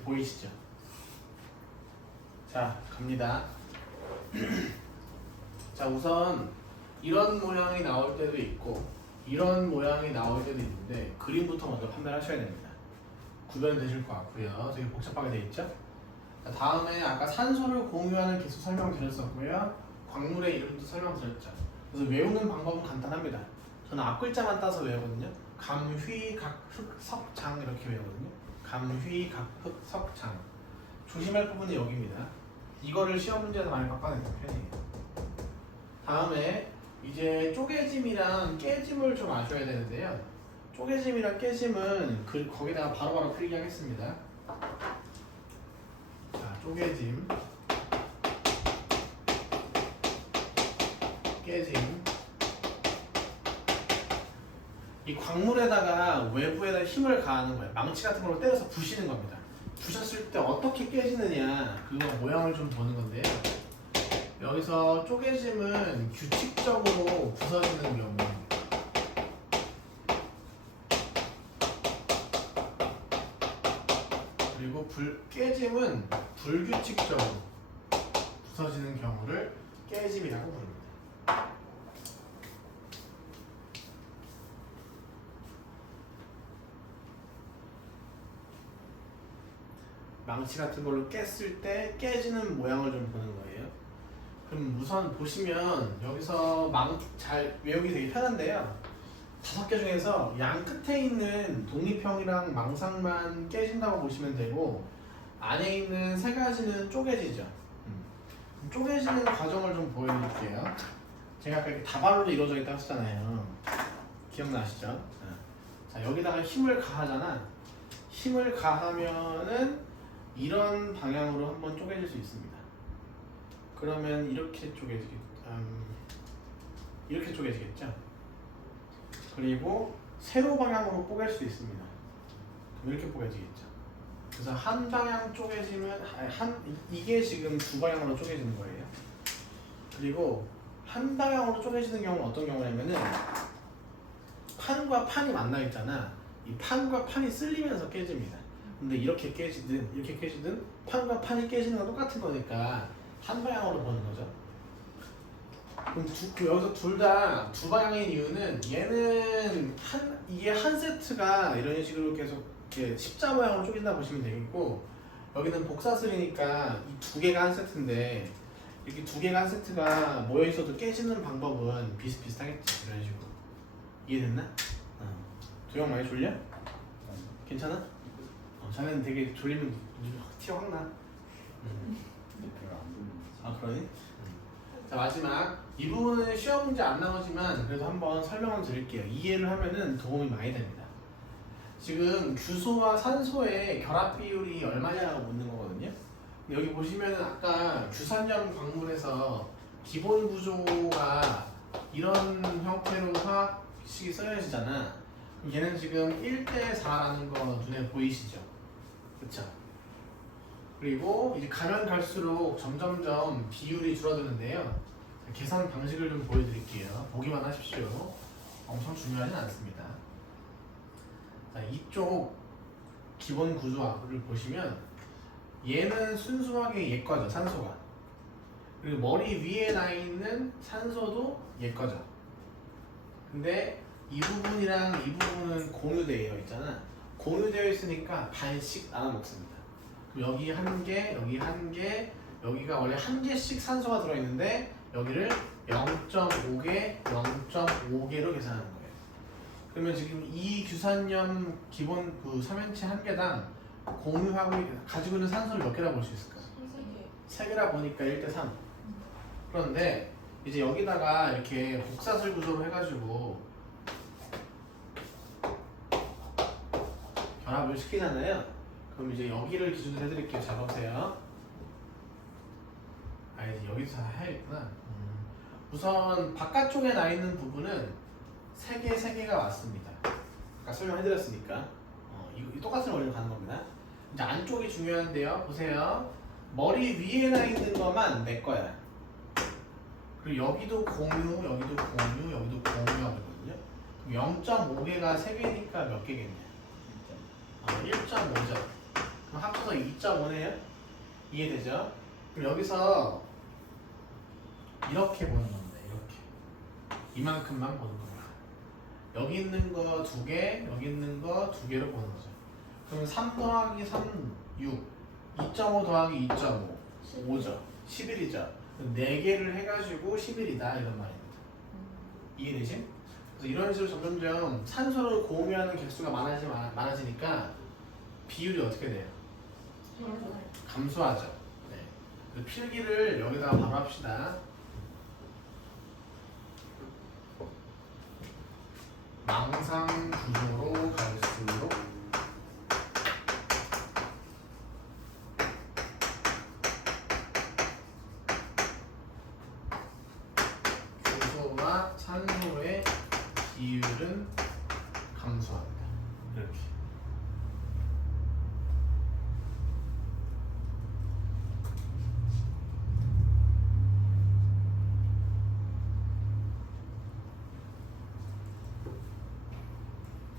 보이시죠? 자, 갑니다. 자, 우선 이런 모양이 나올 때도 있고 이런 모양이 나올 때도 있는데 그림부터 먼저 판단하셔야 됩니다. 구별되실 것 같고요. 되게 복잡하게 돼 있죠? 자, 다음에 아까 산소를 공유하는 개수 설명드렸었고요. 광물의 이름도 설명드렸죠. 그래서 외우는 방법은 간단합니다. 저는 앞글자만 따서 외우거든요. 감, 휘, 각, 흑, 석, 장 이렇게 외우거든요. 감, 휘, 각, 흑, 석, 장. 조심할 부분이 여기입니다. 이거를 시험 문제에서 많이 바꿔내는 편이에요. 다음에 이제 쪼개짐이랑 깨짐을 좀 아셔야 되는데요. 쪼개짐이랑 깨짐은 거기다가 바로바로 풀이기 하겠습니다. 자, 쪼개짐, 깨짐. 이 광물에다가 외부에다 힘을 가하는 거예요. 망치 같은 걸로 때려서 부시는 겁니다. 부셨을 때 어떻게 깨지느냐 그거 모양을 좀 보는 건데요. 여기서 쪼개짐은 규칙적으로 부서지는 경우입니다. 그리고 깨짐은 불규칙적으로 부서지는 경우를 깨짐이라고 부릅니다. 망치 같은 걸로 깼을 때 깨지는 모양을 좀 보는 거예요. 그럼 우선 보시면 여기서 잘 외우기 되게 편한데요. 5개 중에서 양 끝에 있는 독립형이랑 망상만 깨진다고 보시면 되고 안에 있는 3가지는 쪼개지죠. 쪼개지는 과정을 좀 보여드릴게요. 제가 아까 이렇게 다발로 이루어져 있다고 했잖아요. 기억나시죠? 자, 여기다가 힘을 가하잖아. 힘을 가하면은 이런 방향으로 한번 쪼개질 수 있습니다. 그러면 이렇게 쪼개지겠죠? 그리고 세로 방향으로 뽀갤 수도 있습니다. 그럼 이렇게 뽀개지겠죠? 그래서 한 방향 쪼개지면 이게 지금 2방향으로 쪼개지는 거예요. 그리고 한 방향으로 쪼개지는 경우는 어떤 경우냐면은 판과 판이 만나 있잖아. 이 판과 판이 쓸리면서 깨집니다. 근데 이렇게 깨지든 판과 판이 깨지는 건 똑같은 거니까 한 방향으로 보는 거죠. 그럼 여기서 둘 다 2방향인 이유는 얘는 이게 한 세트가 이런 식으로 계속 이렇게 십자 모양으로 쪼개진다 보시면 되겠고, 여기는 복사슬이니까 이 2개가 한 세트인데 이렇게 2개가 한 세트가 모여 있어도 깨지는 방법은 비슷비슷하겠지. 이런 식으로. 이해됐나? 도영 많이 졸려? 괜찮아? 자네는 되게 졸리면 티 확 나. 별로 안 보이는 거지. 아 그러니? 자 마지막 이 부분은 시험 문제 안 나오지만 그래도 한번 설명을 드릴게요. 이해를 하면은 도움이 많이 됩니다. 지금 규소와 산소의 결합 비율이 얼마냐라고 묻는 거거든요. 근데 여기 보시면은 아까 규산염 광물에서 기본 구조가 이런 형태로 화학식이 써여지잖아. 그럼 얘는 지금 1대4라는 거 눈에 보이시죠? 그쵸? 그리고 이제 가면 갈수록 점점점 비율이 줄어드는데요. 계산 방식을 좀 보여드릴게요. 보기만 하십시오. 엄청 중요하진 않습니다. 자, 이쪽 기본 구조를 보시면 얘는 순수하게 얘 거죠, 산소가. 그리고 머리 위에 나 있는 산소도 얘 거죠. 근데 이 부분이랑 이 부분은 공유되어 있잖아. 공유되어 있으니까 반씩 나눠 먹습니다. 여기 1개, 여기 1개, 여기가 원래 1개씩 산소가 들어있는데 여기를 0.5개, 0.5개로 계산하는 거예요. 그러면 지금 이 규산염 기본 그 삼연체 1개당 공유하고 가지고 있는 산소를 몇 개라고 볼 수 있을까? 3개라 보니까 1대3. 그런데 이제 여기다가 이렇게 복사슬 구조로 해가지고 결합을 시키잖아요. 그럼 이제 여기를 기준으로 해드릴게요. 잘 보세요. 이제 여기서 다 해야겠구나. 우선 바깥쪽에 나 있는 부분은 3개가 왔습니다. 아까 설명해드렸으니까 이거 똑같은 원리로 가는 겁니다. 이제 안쪽이 중요한데요. 보세요. 머리 위에 나 있는 것만 내 거야. 그리고 여기도 공유, 여기도 공유, 여기도 공유하고 있거든요. 그럼 0.5개가 3개니까 몇 개겠냐? 1.5죠. 그럼 합쳐서 2.5네요? 이해되죠? 그럼 여기서 이렇게 보는 겁니다. 이렇게. 이만큼만 보는 겁니다. 여기 있는 거 2개, 여기 있는 거 2개로 보는 거죠. 그럼 3 더하기 3, 6. 2.5 더하기 2.5, 5죠. 11이죠. 4개를 해가지고 11이다 이런 말입니다. 이해되지? 그래서 이런 식으로 점점점 산소를 공유하는 개수가 많아지니까 비율이 어떻게 돼요? 감소하죠. 네. 필기를 여기다가 바로 합시다. 망상 구조로 갈수록 규소와 산소의 비율은 감소합니다. 이렇게.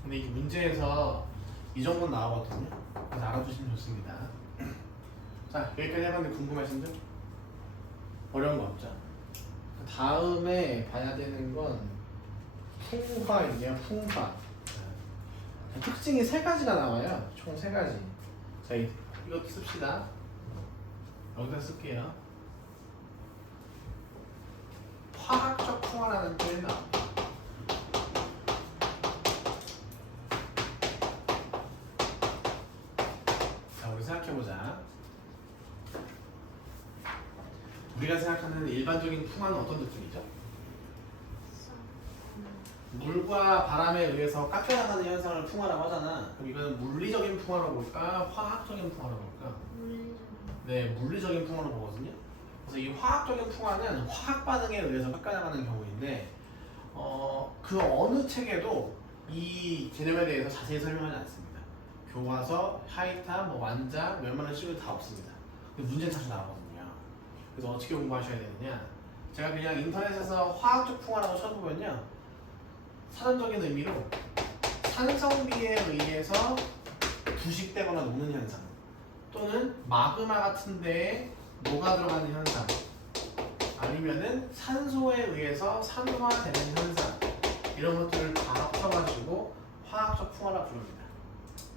근데 이 문제에서 이 정도는 나오거든요. 그래서 알아두시면 좋습니다. 자, 여기까지 해봤는데 궁금하신 점? 어려운 거 없죠? 다음에 봐야 되는 건 풍화인데요. 풍화. 특징이 3가지가 나와요. 총 3가지. 자, 이것도 씁시다. 여기다 쓸게요. 화학적 풍화라는 표현이 나옵니다. 우리가 생각하는 일반적인 풍화는 어떤 느낌이죠? 물과 바람에 의해서 깎여나가는 현상을 풍화라고 하잖아. 그럼 이거는 물리적인 풍화로 볼까? 화학적인 풍화로 볼까? 네, 물리적인 풍화로 보거든요. 그래서 이 화학적인 풍화는 화학 반응에 의해서 깎여나가는 경우인데 그 어느 책에도 이 개념에 대해서 자세히 설명하지 않습니다. 교과서, 하이타, 뭐 완자, 웬만한 식은 다 없습니다. 근데 문제는 자주 나오거든요. 그래서 어떻게 공부하셔야 되느냐? 제가 그냥 인터넷에서 화학적 풍화라고 쳐보면요, 사전적인 의미로 산성비에 의해서 부식되거나 녹는 현상, 또는 마그마 같은 데에 녹아 들어가는 현상, 아니면은 산소에 의해서 산화되는 현상, 이런 것들을 다 합쳐가지고 화학적 풍화라 부릅니다.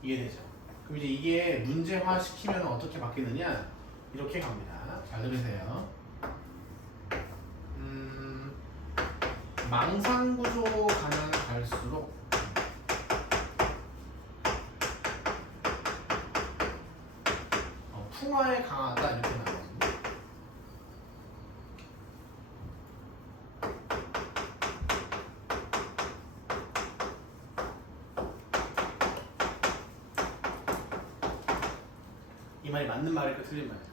이해되죠? 그럼 이제 이게 문제화 시키면 어떻게 바뀌느냐? 이렇게 갑니다. 잘 들으세요. 망상구조 가면 갈수록 풍화에 강하다 이렇게 나오거든요. 이 말이 맞는 말일까 틀린 말일까?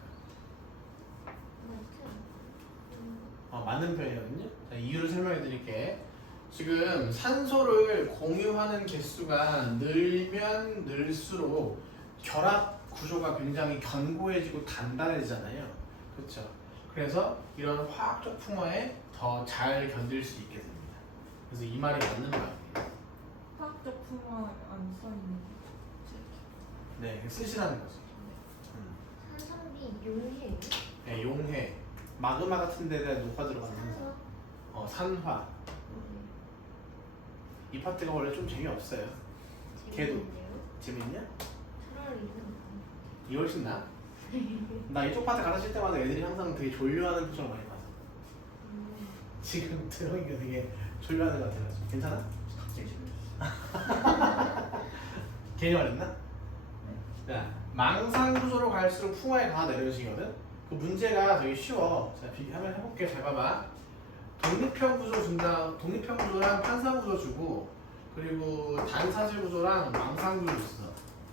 맞는 표현이거든요. 자, 이유를 설명해 드릴게. 지금 산소를 공유하는 개수가 늘면 늘수록 결합 구조가 굉장히 견고해지고 단단해지잖아요. 그렇죠? 그래서 이런 화학적 풍화에 더 잘 견딜 수 있게 됩니다. 그래서 이 말이 맞는 말이에요. 화학적 풍화 안 써있는 네, 쓰시라는 거죠. 산성비 용해요? 네, 용해, 마그마 같은 데다 녹아 들어가는 현상. 산화. 이 파트가 원래 좀 재미없어요. 걔도. 재밌냐? 차라리 이건 이 훨씬 나? 나 이쪽 파트 가르칠 때마다 애들이 항상 되게 졸려하는 표정을 많이 봤어. 지금 들어오니까 되게 졸려하는 것 같아가지고. 괜찮아? 갑자기 괜히 말했나? 자, 망상 구조로 갈수록 풍화에 강하다 이런 식이거든? 그 문제가 되게 쉬워. 자, 한번 해볼게. 잘 봐봐. 독립형 구조 준다. 독립형 구조랑 판상 구조 주고, 그리고 단사질 구조랑 망상 구조 있어.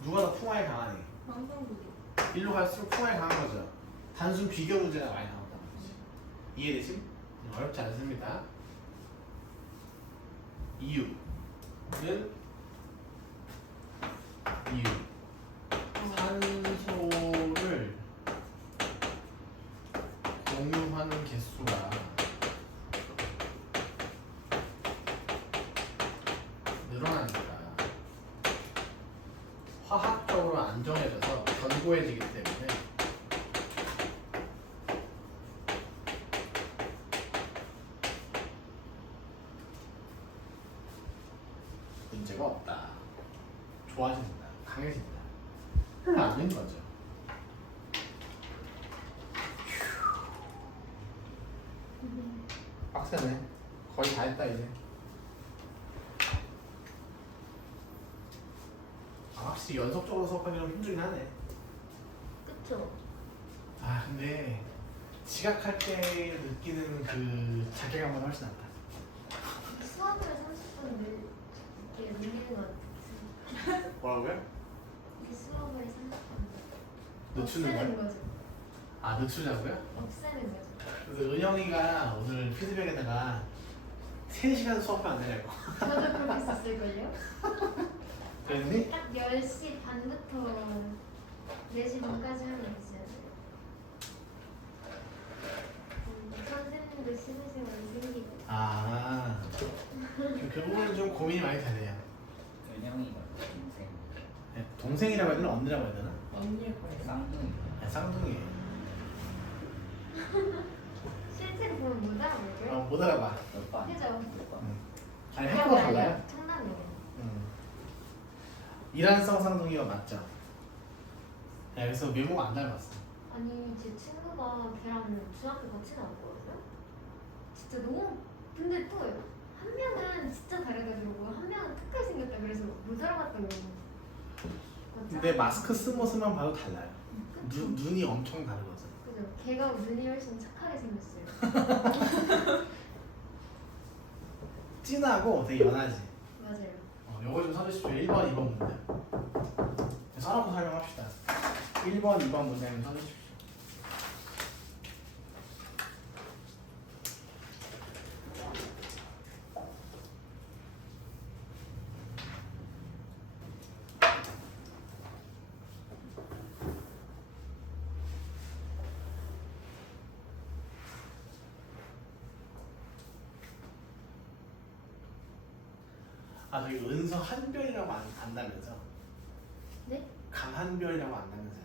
누가 더 풍화에 강하니? 망상구조. 일로 갈수록 풍화에 강한 거죠. 단순 비교 문제가 많이 나온다는 거지. 이해되지? 어렵지 않습니다. 이유는 산소를 공유하는 개수가 늘어나니까 화학적으로 안정해져서 견고해지기 때문에 문제가 없다. 좋아진다. 강해진다. 라는 거죠. 빡세네. 거의 다 했다 이제. 확실히 연속적으로 수업하기 좀 힘들긴 하네. 그쵸? 아 근데 지각할 때 느끼는 그 자괴감은 훨씬 낫다. 수업을 30분 이렇게 늘리는 것 같아. 뭐라고요? 수업을 30분 늦추는 없애는 걸? 거죠. 아 늦추자고요? 없애는 거죠. 그래서 은영이가 오늘 피드백에다가 3시간 수업하면 안 되냐고. 저도 그렇게 썼을걸요? 그랬니? 딱 10시 반부터 4시 반까지 하면 되잖아요. 선생님도 쉬는 시간이 생기고. 아, 그 부분은 좀 고민이 많이 되네요. 은영이가 동생 네, 동생이라고 해야 되나? 언니라고 해야 되나? 언니일 거예요. 쌍둥이 네, 쌍둥이에요. 실제로 보면 못 알아볼걸? 못 알아봐. 몇 반? 그죠? 몇 반? 아니 학교가 달라요? 청담이에요. 이란성 쌍둥이가 맞죠? 네, 그래서 외모가 안 닮았어. 아니 제 친구가 걔랑 중학교 같이 나왔거든요. 진짜 너무 근데 또 한 명은 진짜 다르다더라고요. 한 명은 특하게 생겼다 그래서 못 알아봤다고. 근데 마스크 쓴 모습만 봐도 달라요. 눈이 엄청 다르거든. 그죠? 맞아요. 걔가 눈이 훨씬 착하게 생겼어요. 진하고 되게 연하지. 맞아요. 요거 좀 써주십시오. 1번, 2번 문제. 써놓고 설명합시다. 1번, 2번 문제는 써주십시오. 아, 저기 은서 한별이라고 안다면서? 네? 강한별이라고 안다면서요?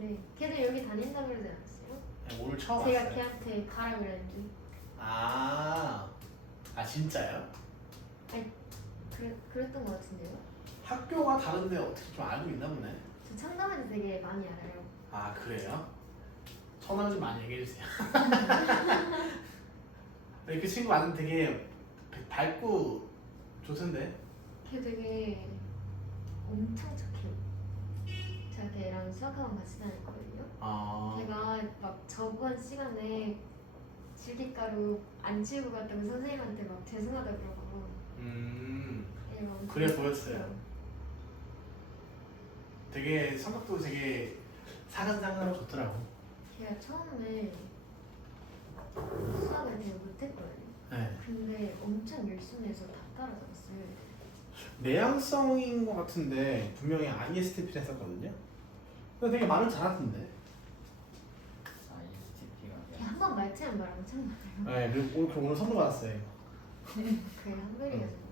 네. 걔들 여기 다닌다 그러지 않았어요? 네, 오늘 처음 제가 왔어요. 걔한테 가라 그랬지. 아 진짜요? 그랬던 것 같은데요? 학교가 다른데 어떻게 좀 알고 있나 보네. 저 청담에서 되게 많이 알아요. 아 그래요? 성함 좀 많이 얘기해주세요. 그 친구 완전 되게 밝고 좋던데. 걔 되게 엄청 착해요. 제가 걔랑 수학학원 같이 다녔거든요. 걔가 막 저번 시간에 질기가루 안 치우고 갔다고 선생님한테 막 죄송하다 그러고 얘가 엄청 그래 보였어요. 착해요. 되게 성격도 되게 사근사근하고 좋더라고. 걔가 처음에 수학을 되게 못했거든요. 네. 근데 엄청 열심히 해서 다 따라잡았어요. 내향성인 것 같은데 분명히 ISTP를 했었거든요. 근데 되게 말을 잘하던데. ISTP가 걔 한 번 말치면 말 엄청 많아요. 네, 그리고 오늘 선물 받았어요. 이거. 그게 한글이가지고.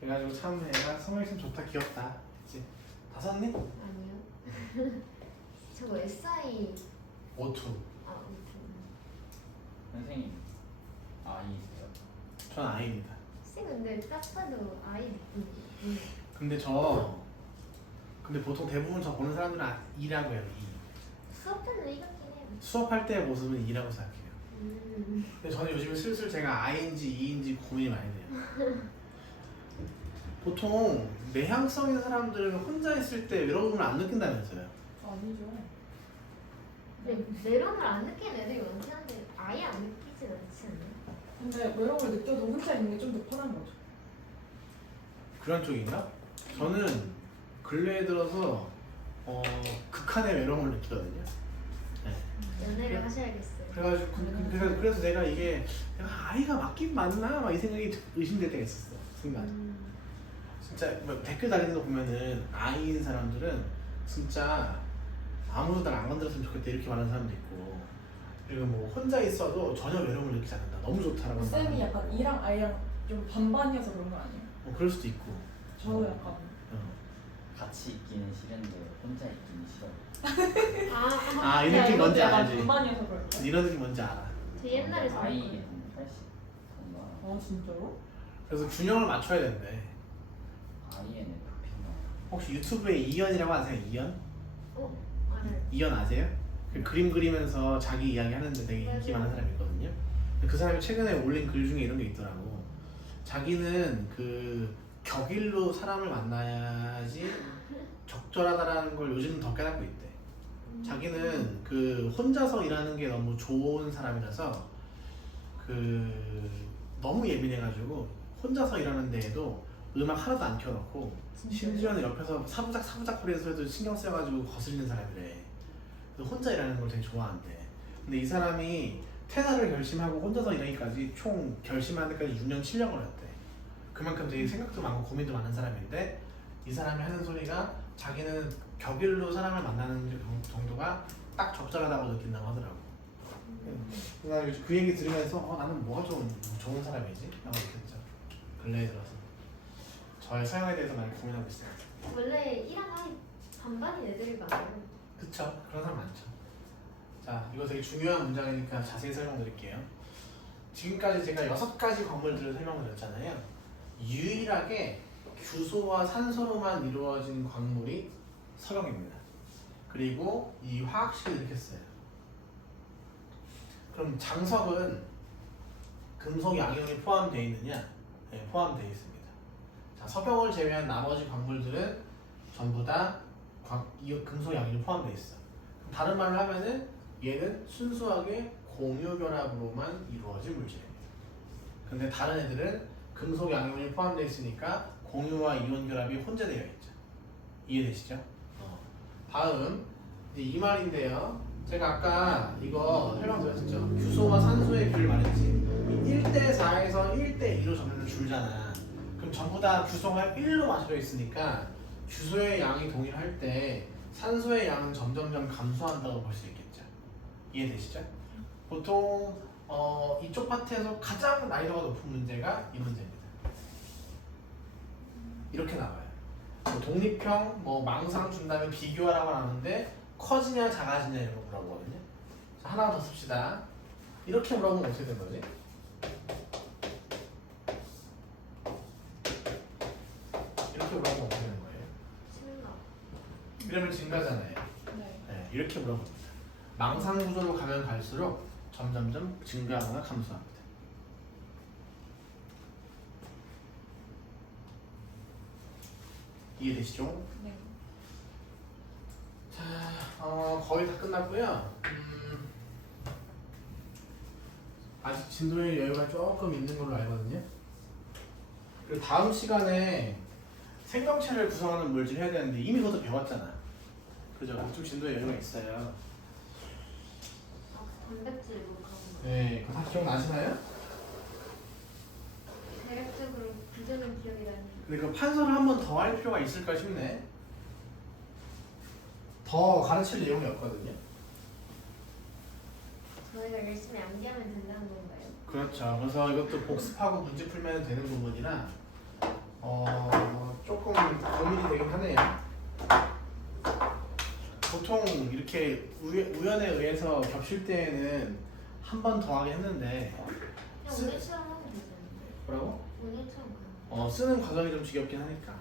그래가지고 참 애가 성격이 참 좋다, 귀엽다. 그치? 다 썼니? 아니요. 저거 SI 오투. 아무튼 선생님 아이세요? 전 아이입니다. 쌤 근데 딱 봐도 아이 느낌이. 근데 보통 대부분 저 보는 사람들은 E라고 해요. E. 수업 때는 이렇긴 해요. 수업할 때의 모습은 E라고 생각해요. 근데 저는 요즘에 슬슬 제가 I인지 E인지 고민이 많이 돼요. 보통 내향성인 사람들은 혼자 있을 때 외로움을 안 느낀다면서요. 아니죠. 근데 내려움을 안 느끼는 애들이 많긴 한데 아예 안 느끼진 않지 않나요? 근데 외로움을 느껴도 혼자 있는 게 좀 더 편한 거죠. 그런 쪽인가? 저는 근래에 들어서 극한의 외로움을 느끼거든요. 네. 연애를 하셔야겠어요. 그래가지고 그래서 내가 이게 내가 아이가 맞긴 맞나 막 이 생각이 의심될 때가 있었어 순간. 진짜 뭐 댓글 달리는 거 보면은 아이인 사람들은 진짜 아무도 날 안 건드렸으면 좋겠다 이렇게 말하는 사람도 있고, 그리고 뭐 혼자 있어도 전혀 외로움을 느끼지 않는다, 너무 좋다라고. 쌤이 약간 E랑 I랑 좀 반반이어서 그런 거 아니에요? 그럴 수도 있고. 저도 약간 같이 있기는 싫은데 혼자 있기는 싫어요. 이 느낌 뭔지 약간 알지? 반반이어서 그럴까? 이런 느낌 뭔지 알아. 저 옛날에 아이 좋아했거든요. 한 80. 뭔가 아 진짜로? 그래서 균형을 맞춰야 된대. INFP나 혹시 유튜브에 이연이라고 아세요? 이연? 알아요. 이연 아세요? 그 그림 그리면서 자기 이야기 하는데 되게 인기 많은 사람이 있거든요. 그 사람이 최근에 올린 글 중에 이런 게 있더라고. 자기는 그 격일로 사람을 만나야지 적절하다라는 걸 요즘 더 깨닫고 있대. 자기는 그 혼자서 일하는 게 너무 좋은 사람이라서 그 너무 예민해가지고 혼자서 일하는 데에도 음악 하나도 안 켜놓고 심지어는 옆에서 사부작 거리는 소리도 신경 쓰여가지고 거슬리는 사람이래. 그래서 혼자 일하는 걸 되게 좋아한대. 근데 이 사람이 퇴사를 결심하고 혼자서 일하기까지 총 결심하는 데까지 6년 7년 걸렸대. 그만큼 되게 생각도 많고 고민도 많은 사람인데, 이 사람이 하는 소리가 자기는 격일로 사람을 만나는 정도가 딱 적절하다고 느낀다고 하더라고. 그래서 그 얘기 들으면서 나는 뭐가 좋은 사람이지? 라고 느꼈죠. 근래에 들어서 저의 성향에 대해서 많이 고민하고 있어요. 원래 1학 아이 반반인 애들이 많아요. 그쵸? 그런 사람 많죠. 자, 이거 되게 중요한 문장이니까 자세히 설명드릴게요. 지금까지 제가 6가지 건물들을 설명드렸잖아요. 유일하게 규소와 산소로만 이루어진 광물이 석영입니다. 그리고 이 화학식을 일으켰어요. 그럼 장석은 금속 양이온이 포함되어 있느냐? 네, 포함되어 있습니다. 자, 석영을 제외한 나머지 광물들은 전부 다 금속 양이온이 포함되어 있어. 다른 말로 하면은 얘는 순수하게 공유 결합으로만 이루어진 물질입니다. 근데 다른 애들은 금속 양이온이 포함되어 있으니까 공유와 이온 결합이 혼재되어 있죠. 이해되시죠? 다음 이제 이 말인데요. 제가 아까 이거 설명드렸었죠. 규소와 산소의 비율 말했지. 1대4에서 1대2로 점점 줄잖아. 그럼 전부 다 규소가 1로 맞춰져 있으니까 규소의 양이 동일할 때 산소의 양은 점점점 감소한다고 볼 수 있겠죠. 이해되시죠? 보통 이쪽 파트에서 가장 난이도가 높은 문제가 이 문제입니다. 이렇게 나와요. 뭐 독립형, 뭐 망상 준 다음에 비교하라고 하는데 커지냐 작아지냐 이런 거 물어보거든요. 자, 하나 더 씁시다. 이렇게 물어보면 어떻게 되는 거지? 이렇게 물어보면 어떻게 되는 거예요? 증가. 이러면 증가잖아요. 네. 네, 이렇게 물어봅니다. 망상 구조로 가면 갈수록 점점점 증가하거나 감소합니다. 이해되시죠? 네. 자, 거의 다 끝났고요. 아직 진도의 여유가 조금 있는 걸로 알거든요. 그리고 다음 시간에 생명체를 구성하는 물질 해야 되는데 이미 그것도 배웠잖아. 그죠? 좀 진도의 여유가 있어요. 단백질 뭐 그런 거. 네, 그거 다 기억나시나요? 대략적으로 구조는 기억이 나는데. 근데 그 판서를 한 번 더 할 필요가 있을까 싶네. 더 가르칠 내용이 없거든요. 저희가 열심히 암기하면 된다는 건가요? 그렇죠. 그래서 이것도 복습하고 문제 풀면 되는 부분이라 조금 고민이 되긴 하네요. 보통 이렇게 우연에 의해서 겹칠 때에는 한 번 더 하긴 했는데 그냥 오늘처럼 하면 되잖아요. 뭐라고? 오늘처럼 그냥. 쓰는 과정이 좀 지겹긴 하니까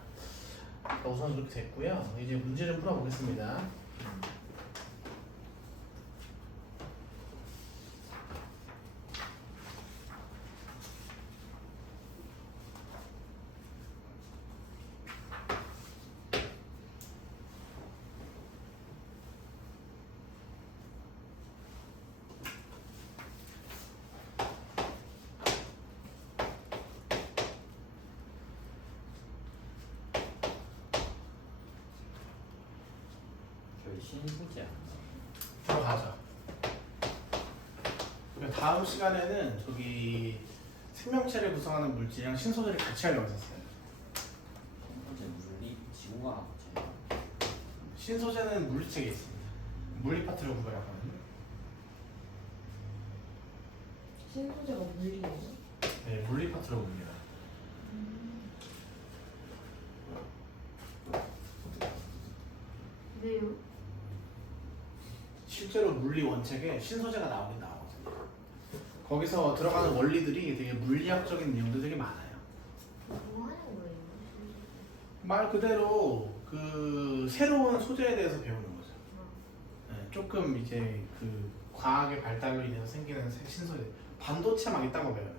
우선 그렇게 됐고요. 이제 문제를 풀어보겠습니다. 신소재 안 들어가죠. 그러니까 다음 시간에는 저기 생명체를 구성하는 물질이랑 신소재를 같이 하려고 했었어요. 어제 물리 지구과학 제가 신소재는 물리책에 있습니다. 물리 파트를 구별하고 하거든요. 신소재가 물리예요? 네, 물리 파트로 봅니다. 왜요? 실제로 물리 원책에 신소재가 나오긴 나오거든요. 거기서 들어가는 원리들이 되게 물리학적인 내용도 되게 많아요. 뭐 하는 거예요? 말 그대로 그 새로운 소재에 대해서 배우는 거죠. 네, 조금 이제 그 과학의 발달로 인해서 생기는 신소재, 반도체 막 있다고 배워요.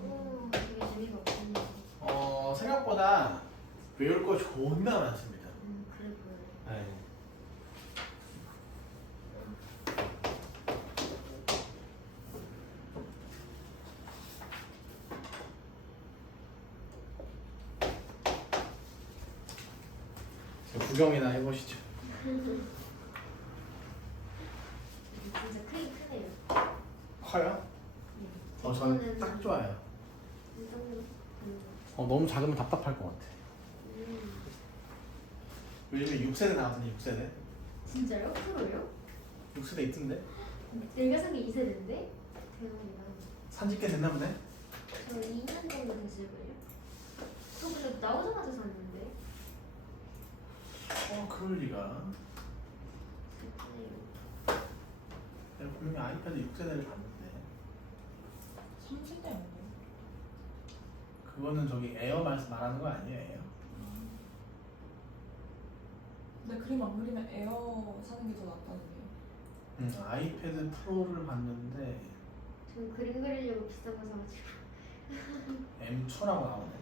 오, 되게 재미가 없군요. 생각보다 외울 거 존나 많습니다. 그래 보여요. 네. 구경이나 해보시죠. 진짜 크긴 크네요. 커요? 저는 딱 좋아요. 이 정도. 너무 작으면 답답할 것 같아. 요즘에 6세대 나왔더니 6세대? 진짜요? 프로요? 6세대 있던데? 내가 산 게 2세대인데? 대박이다. 산지꽤 됐나 보네? 저 2년 정도 됐을걸요? 저 근데 나오자마자 샀는데. 그럴 리가. 슬프네요. 내가 분명히 아이패드 6세대를 봤는데 3세대 아니에요? 그거는 저기 에어 말하는 거 아니에요? 에어? 근데 그림 안 그리면 에어 사는 게 더 낫다는데요. 아이패드 프로를 봤는데 저 그림 그리려고 비싼 거 사가지고. M2라고 나오네.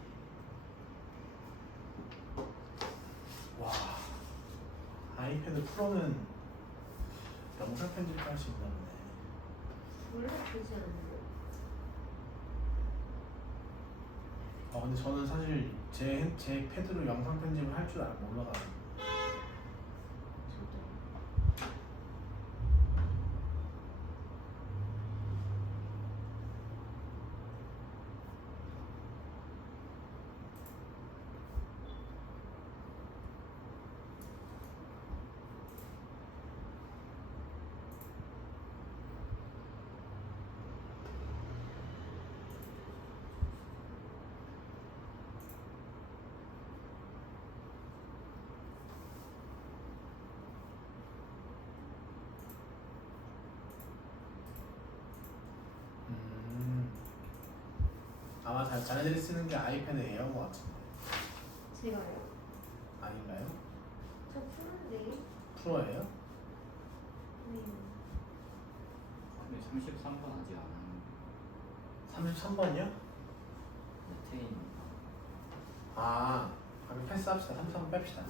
와, 아이패드 프로는 영상 편집할 수 있나 보네. 원래 되지 않나요? 근데 저는 사실 제 패드로 영상 편집을 할 줄 몰라가지고. 저도. 아마 자네들이 쓰는 게 아이패드 에어인 것 같은데. 제가요? 아닌가요? 저 푸른데. 프로예요? 네. 근데 33번 아직 안 하는 33번이요? 테인. 그럼 패스합시다. 33번 뺍시다.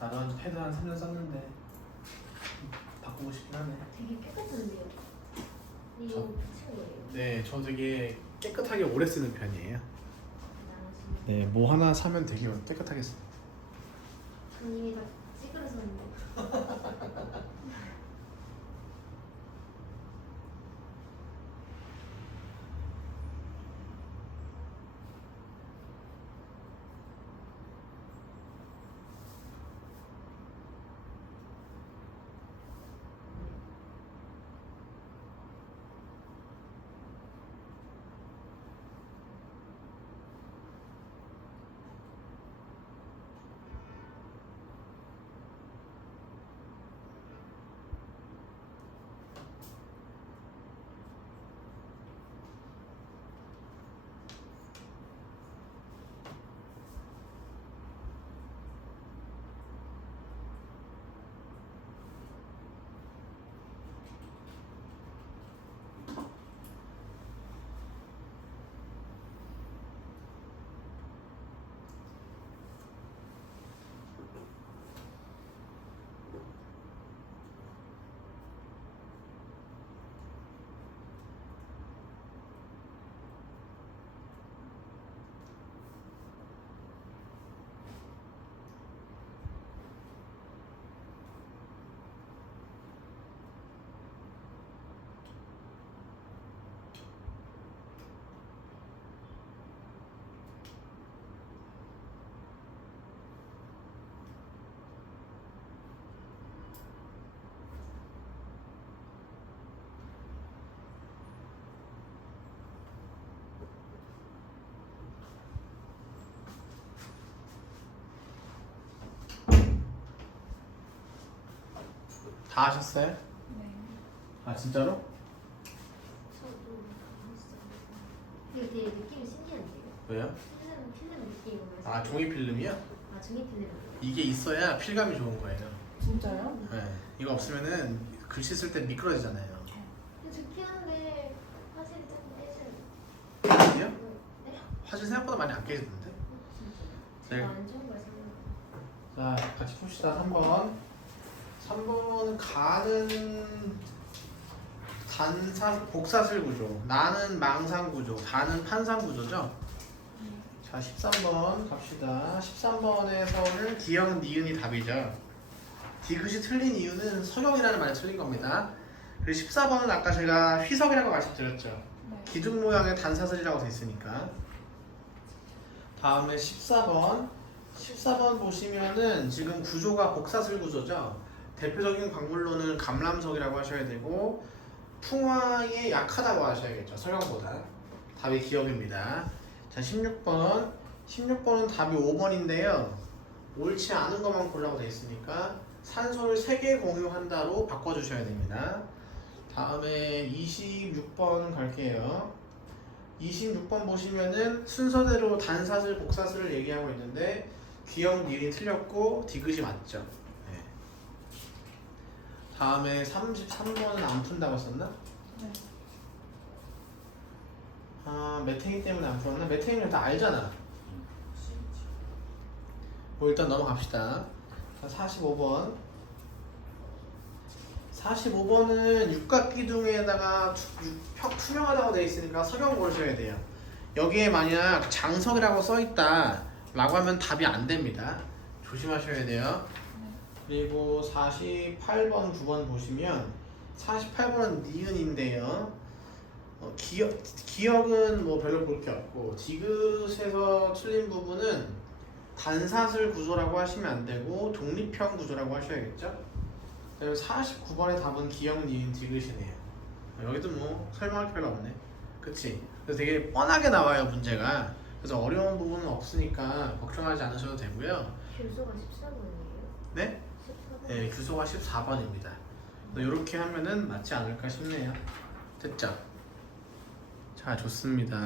나도 한 패드 한 3년 썼는데 바꾸고 싶긴 하네. 되게 깨끗한데요? 이거 저- 붙인 거예요? 네, 저 되게 깨끗하게 오래 쓰는 편이에요. 대단하시네. 네, 뭐 하나 사면 되게 깨끗하게 써요. 전 이미 다 찌그러졌는데. 다 하셨어요? 네. 아 진짜로? 저도 되게 느낌이 신기한데요? 왜요? 필름 느낌이 아 종이 필름이요? 종이 필름. 이게 있어야 필감이 좋은 거예요. 진짜요? 네, 이거 없으면은 글씨 쓸 때 미끄러지잖아요. 좋긴 한데 화질이 조금 깨져요. 아니요? 네? 화질 생각보다 많이 안 깨지던데? 진짜요? 네. 제가 안 좋은 걸 생각. 자, 같이 풉시다. 3번. 3번은 가는 복사슬 구조, 나는 망상 구조, 가는 판상 구조죠. 자, 13번 갑시다. 13번에서는 기역, 니은이 답이죠. 디귿이 틀린 이유는 서경이라는 말이 틀린 겁니다. 그리고 14번은 아까 제가 휘석이라고 말씀드렸죠. 네. 기둥 모양의 단사슬이라고 돼 있으니까. 다음에 14번. 14번 보시면은 지금 구조가 복사슬 구조죠. 대표적인 광물로는 감람석이라고 하셔야 되고 풍화에 약하다고 하셔야겠죠. 서경보다. 답이 기억입니다. 자, 16번. 16번은 답이 5번인데요. 옳지 않은 것만 골라고 돼 있으니까 산소를 3개 공유한다로 바꿔주셔야 됩니다. 다음에 26번 갈게요. 26번 보시면은 순서대로 단사슬, 복사슬을 얘기하고 있는데 기역, 니은이 틀렸고 디귿이 맞죠. 네. 다음에 33번은 안 푼다고 썼나? 네. 메테인 때문에 안 풀었나? 메테인은 다 알잖아. 뭐 일단 넘어갑시다. 45번. 45번은 육각기둥에다가 투명하다고 되어 있으니까 석영 고르셔야 돼요. 여기에 만약 장석이라고 써있다 라고 하면 답이 안 됩니다. 조심하셔야 돼요. 그리고 48번, 9번 보시면 48번은 니은인데요. 기역은 뭐 별로 볼 게 없고 디귿에서 틀린 부분은 단사슬 구조라고 하시면 안 되고 독립형 구조라고 하셔야겠죠. 49번의 답은 기역, 니은, 디귿이네요. 여기도 뭐 설명할 필요가 없네. 그치? 그래서 되게 뻔하게 나와요 문제가. 그래서 어려운 부분은 없으니까 걱정하지 않으셔도 되고요. 교수가 14번이에요? 네? 14번? 네, 규소가 14번입니다. 이렇게 하면은 맞지 않을까 싶네요. 됐죠? 자, 좋습니다.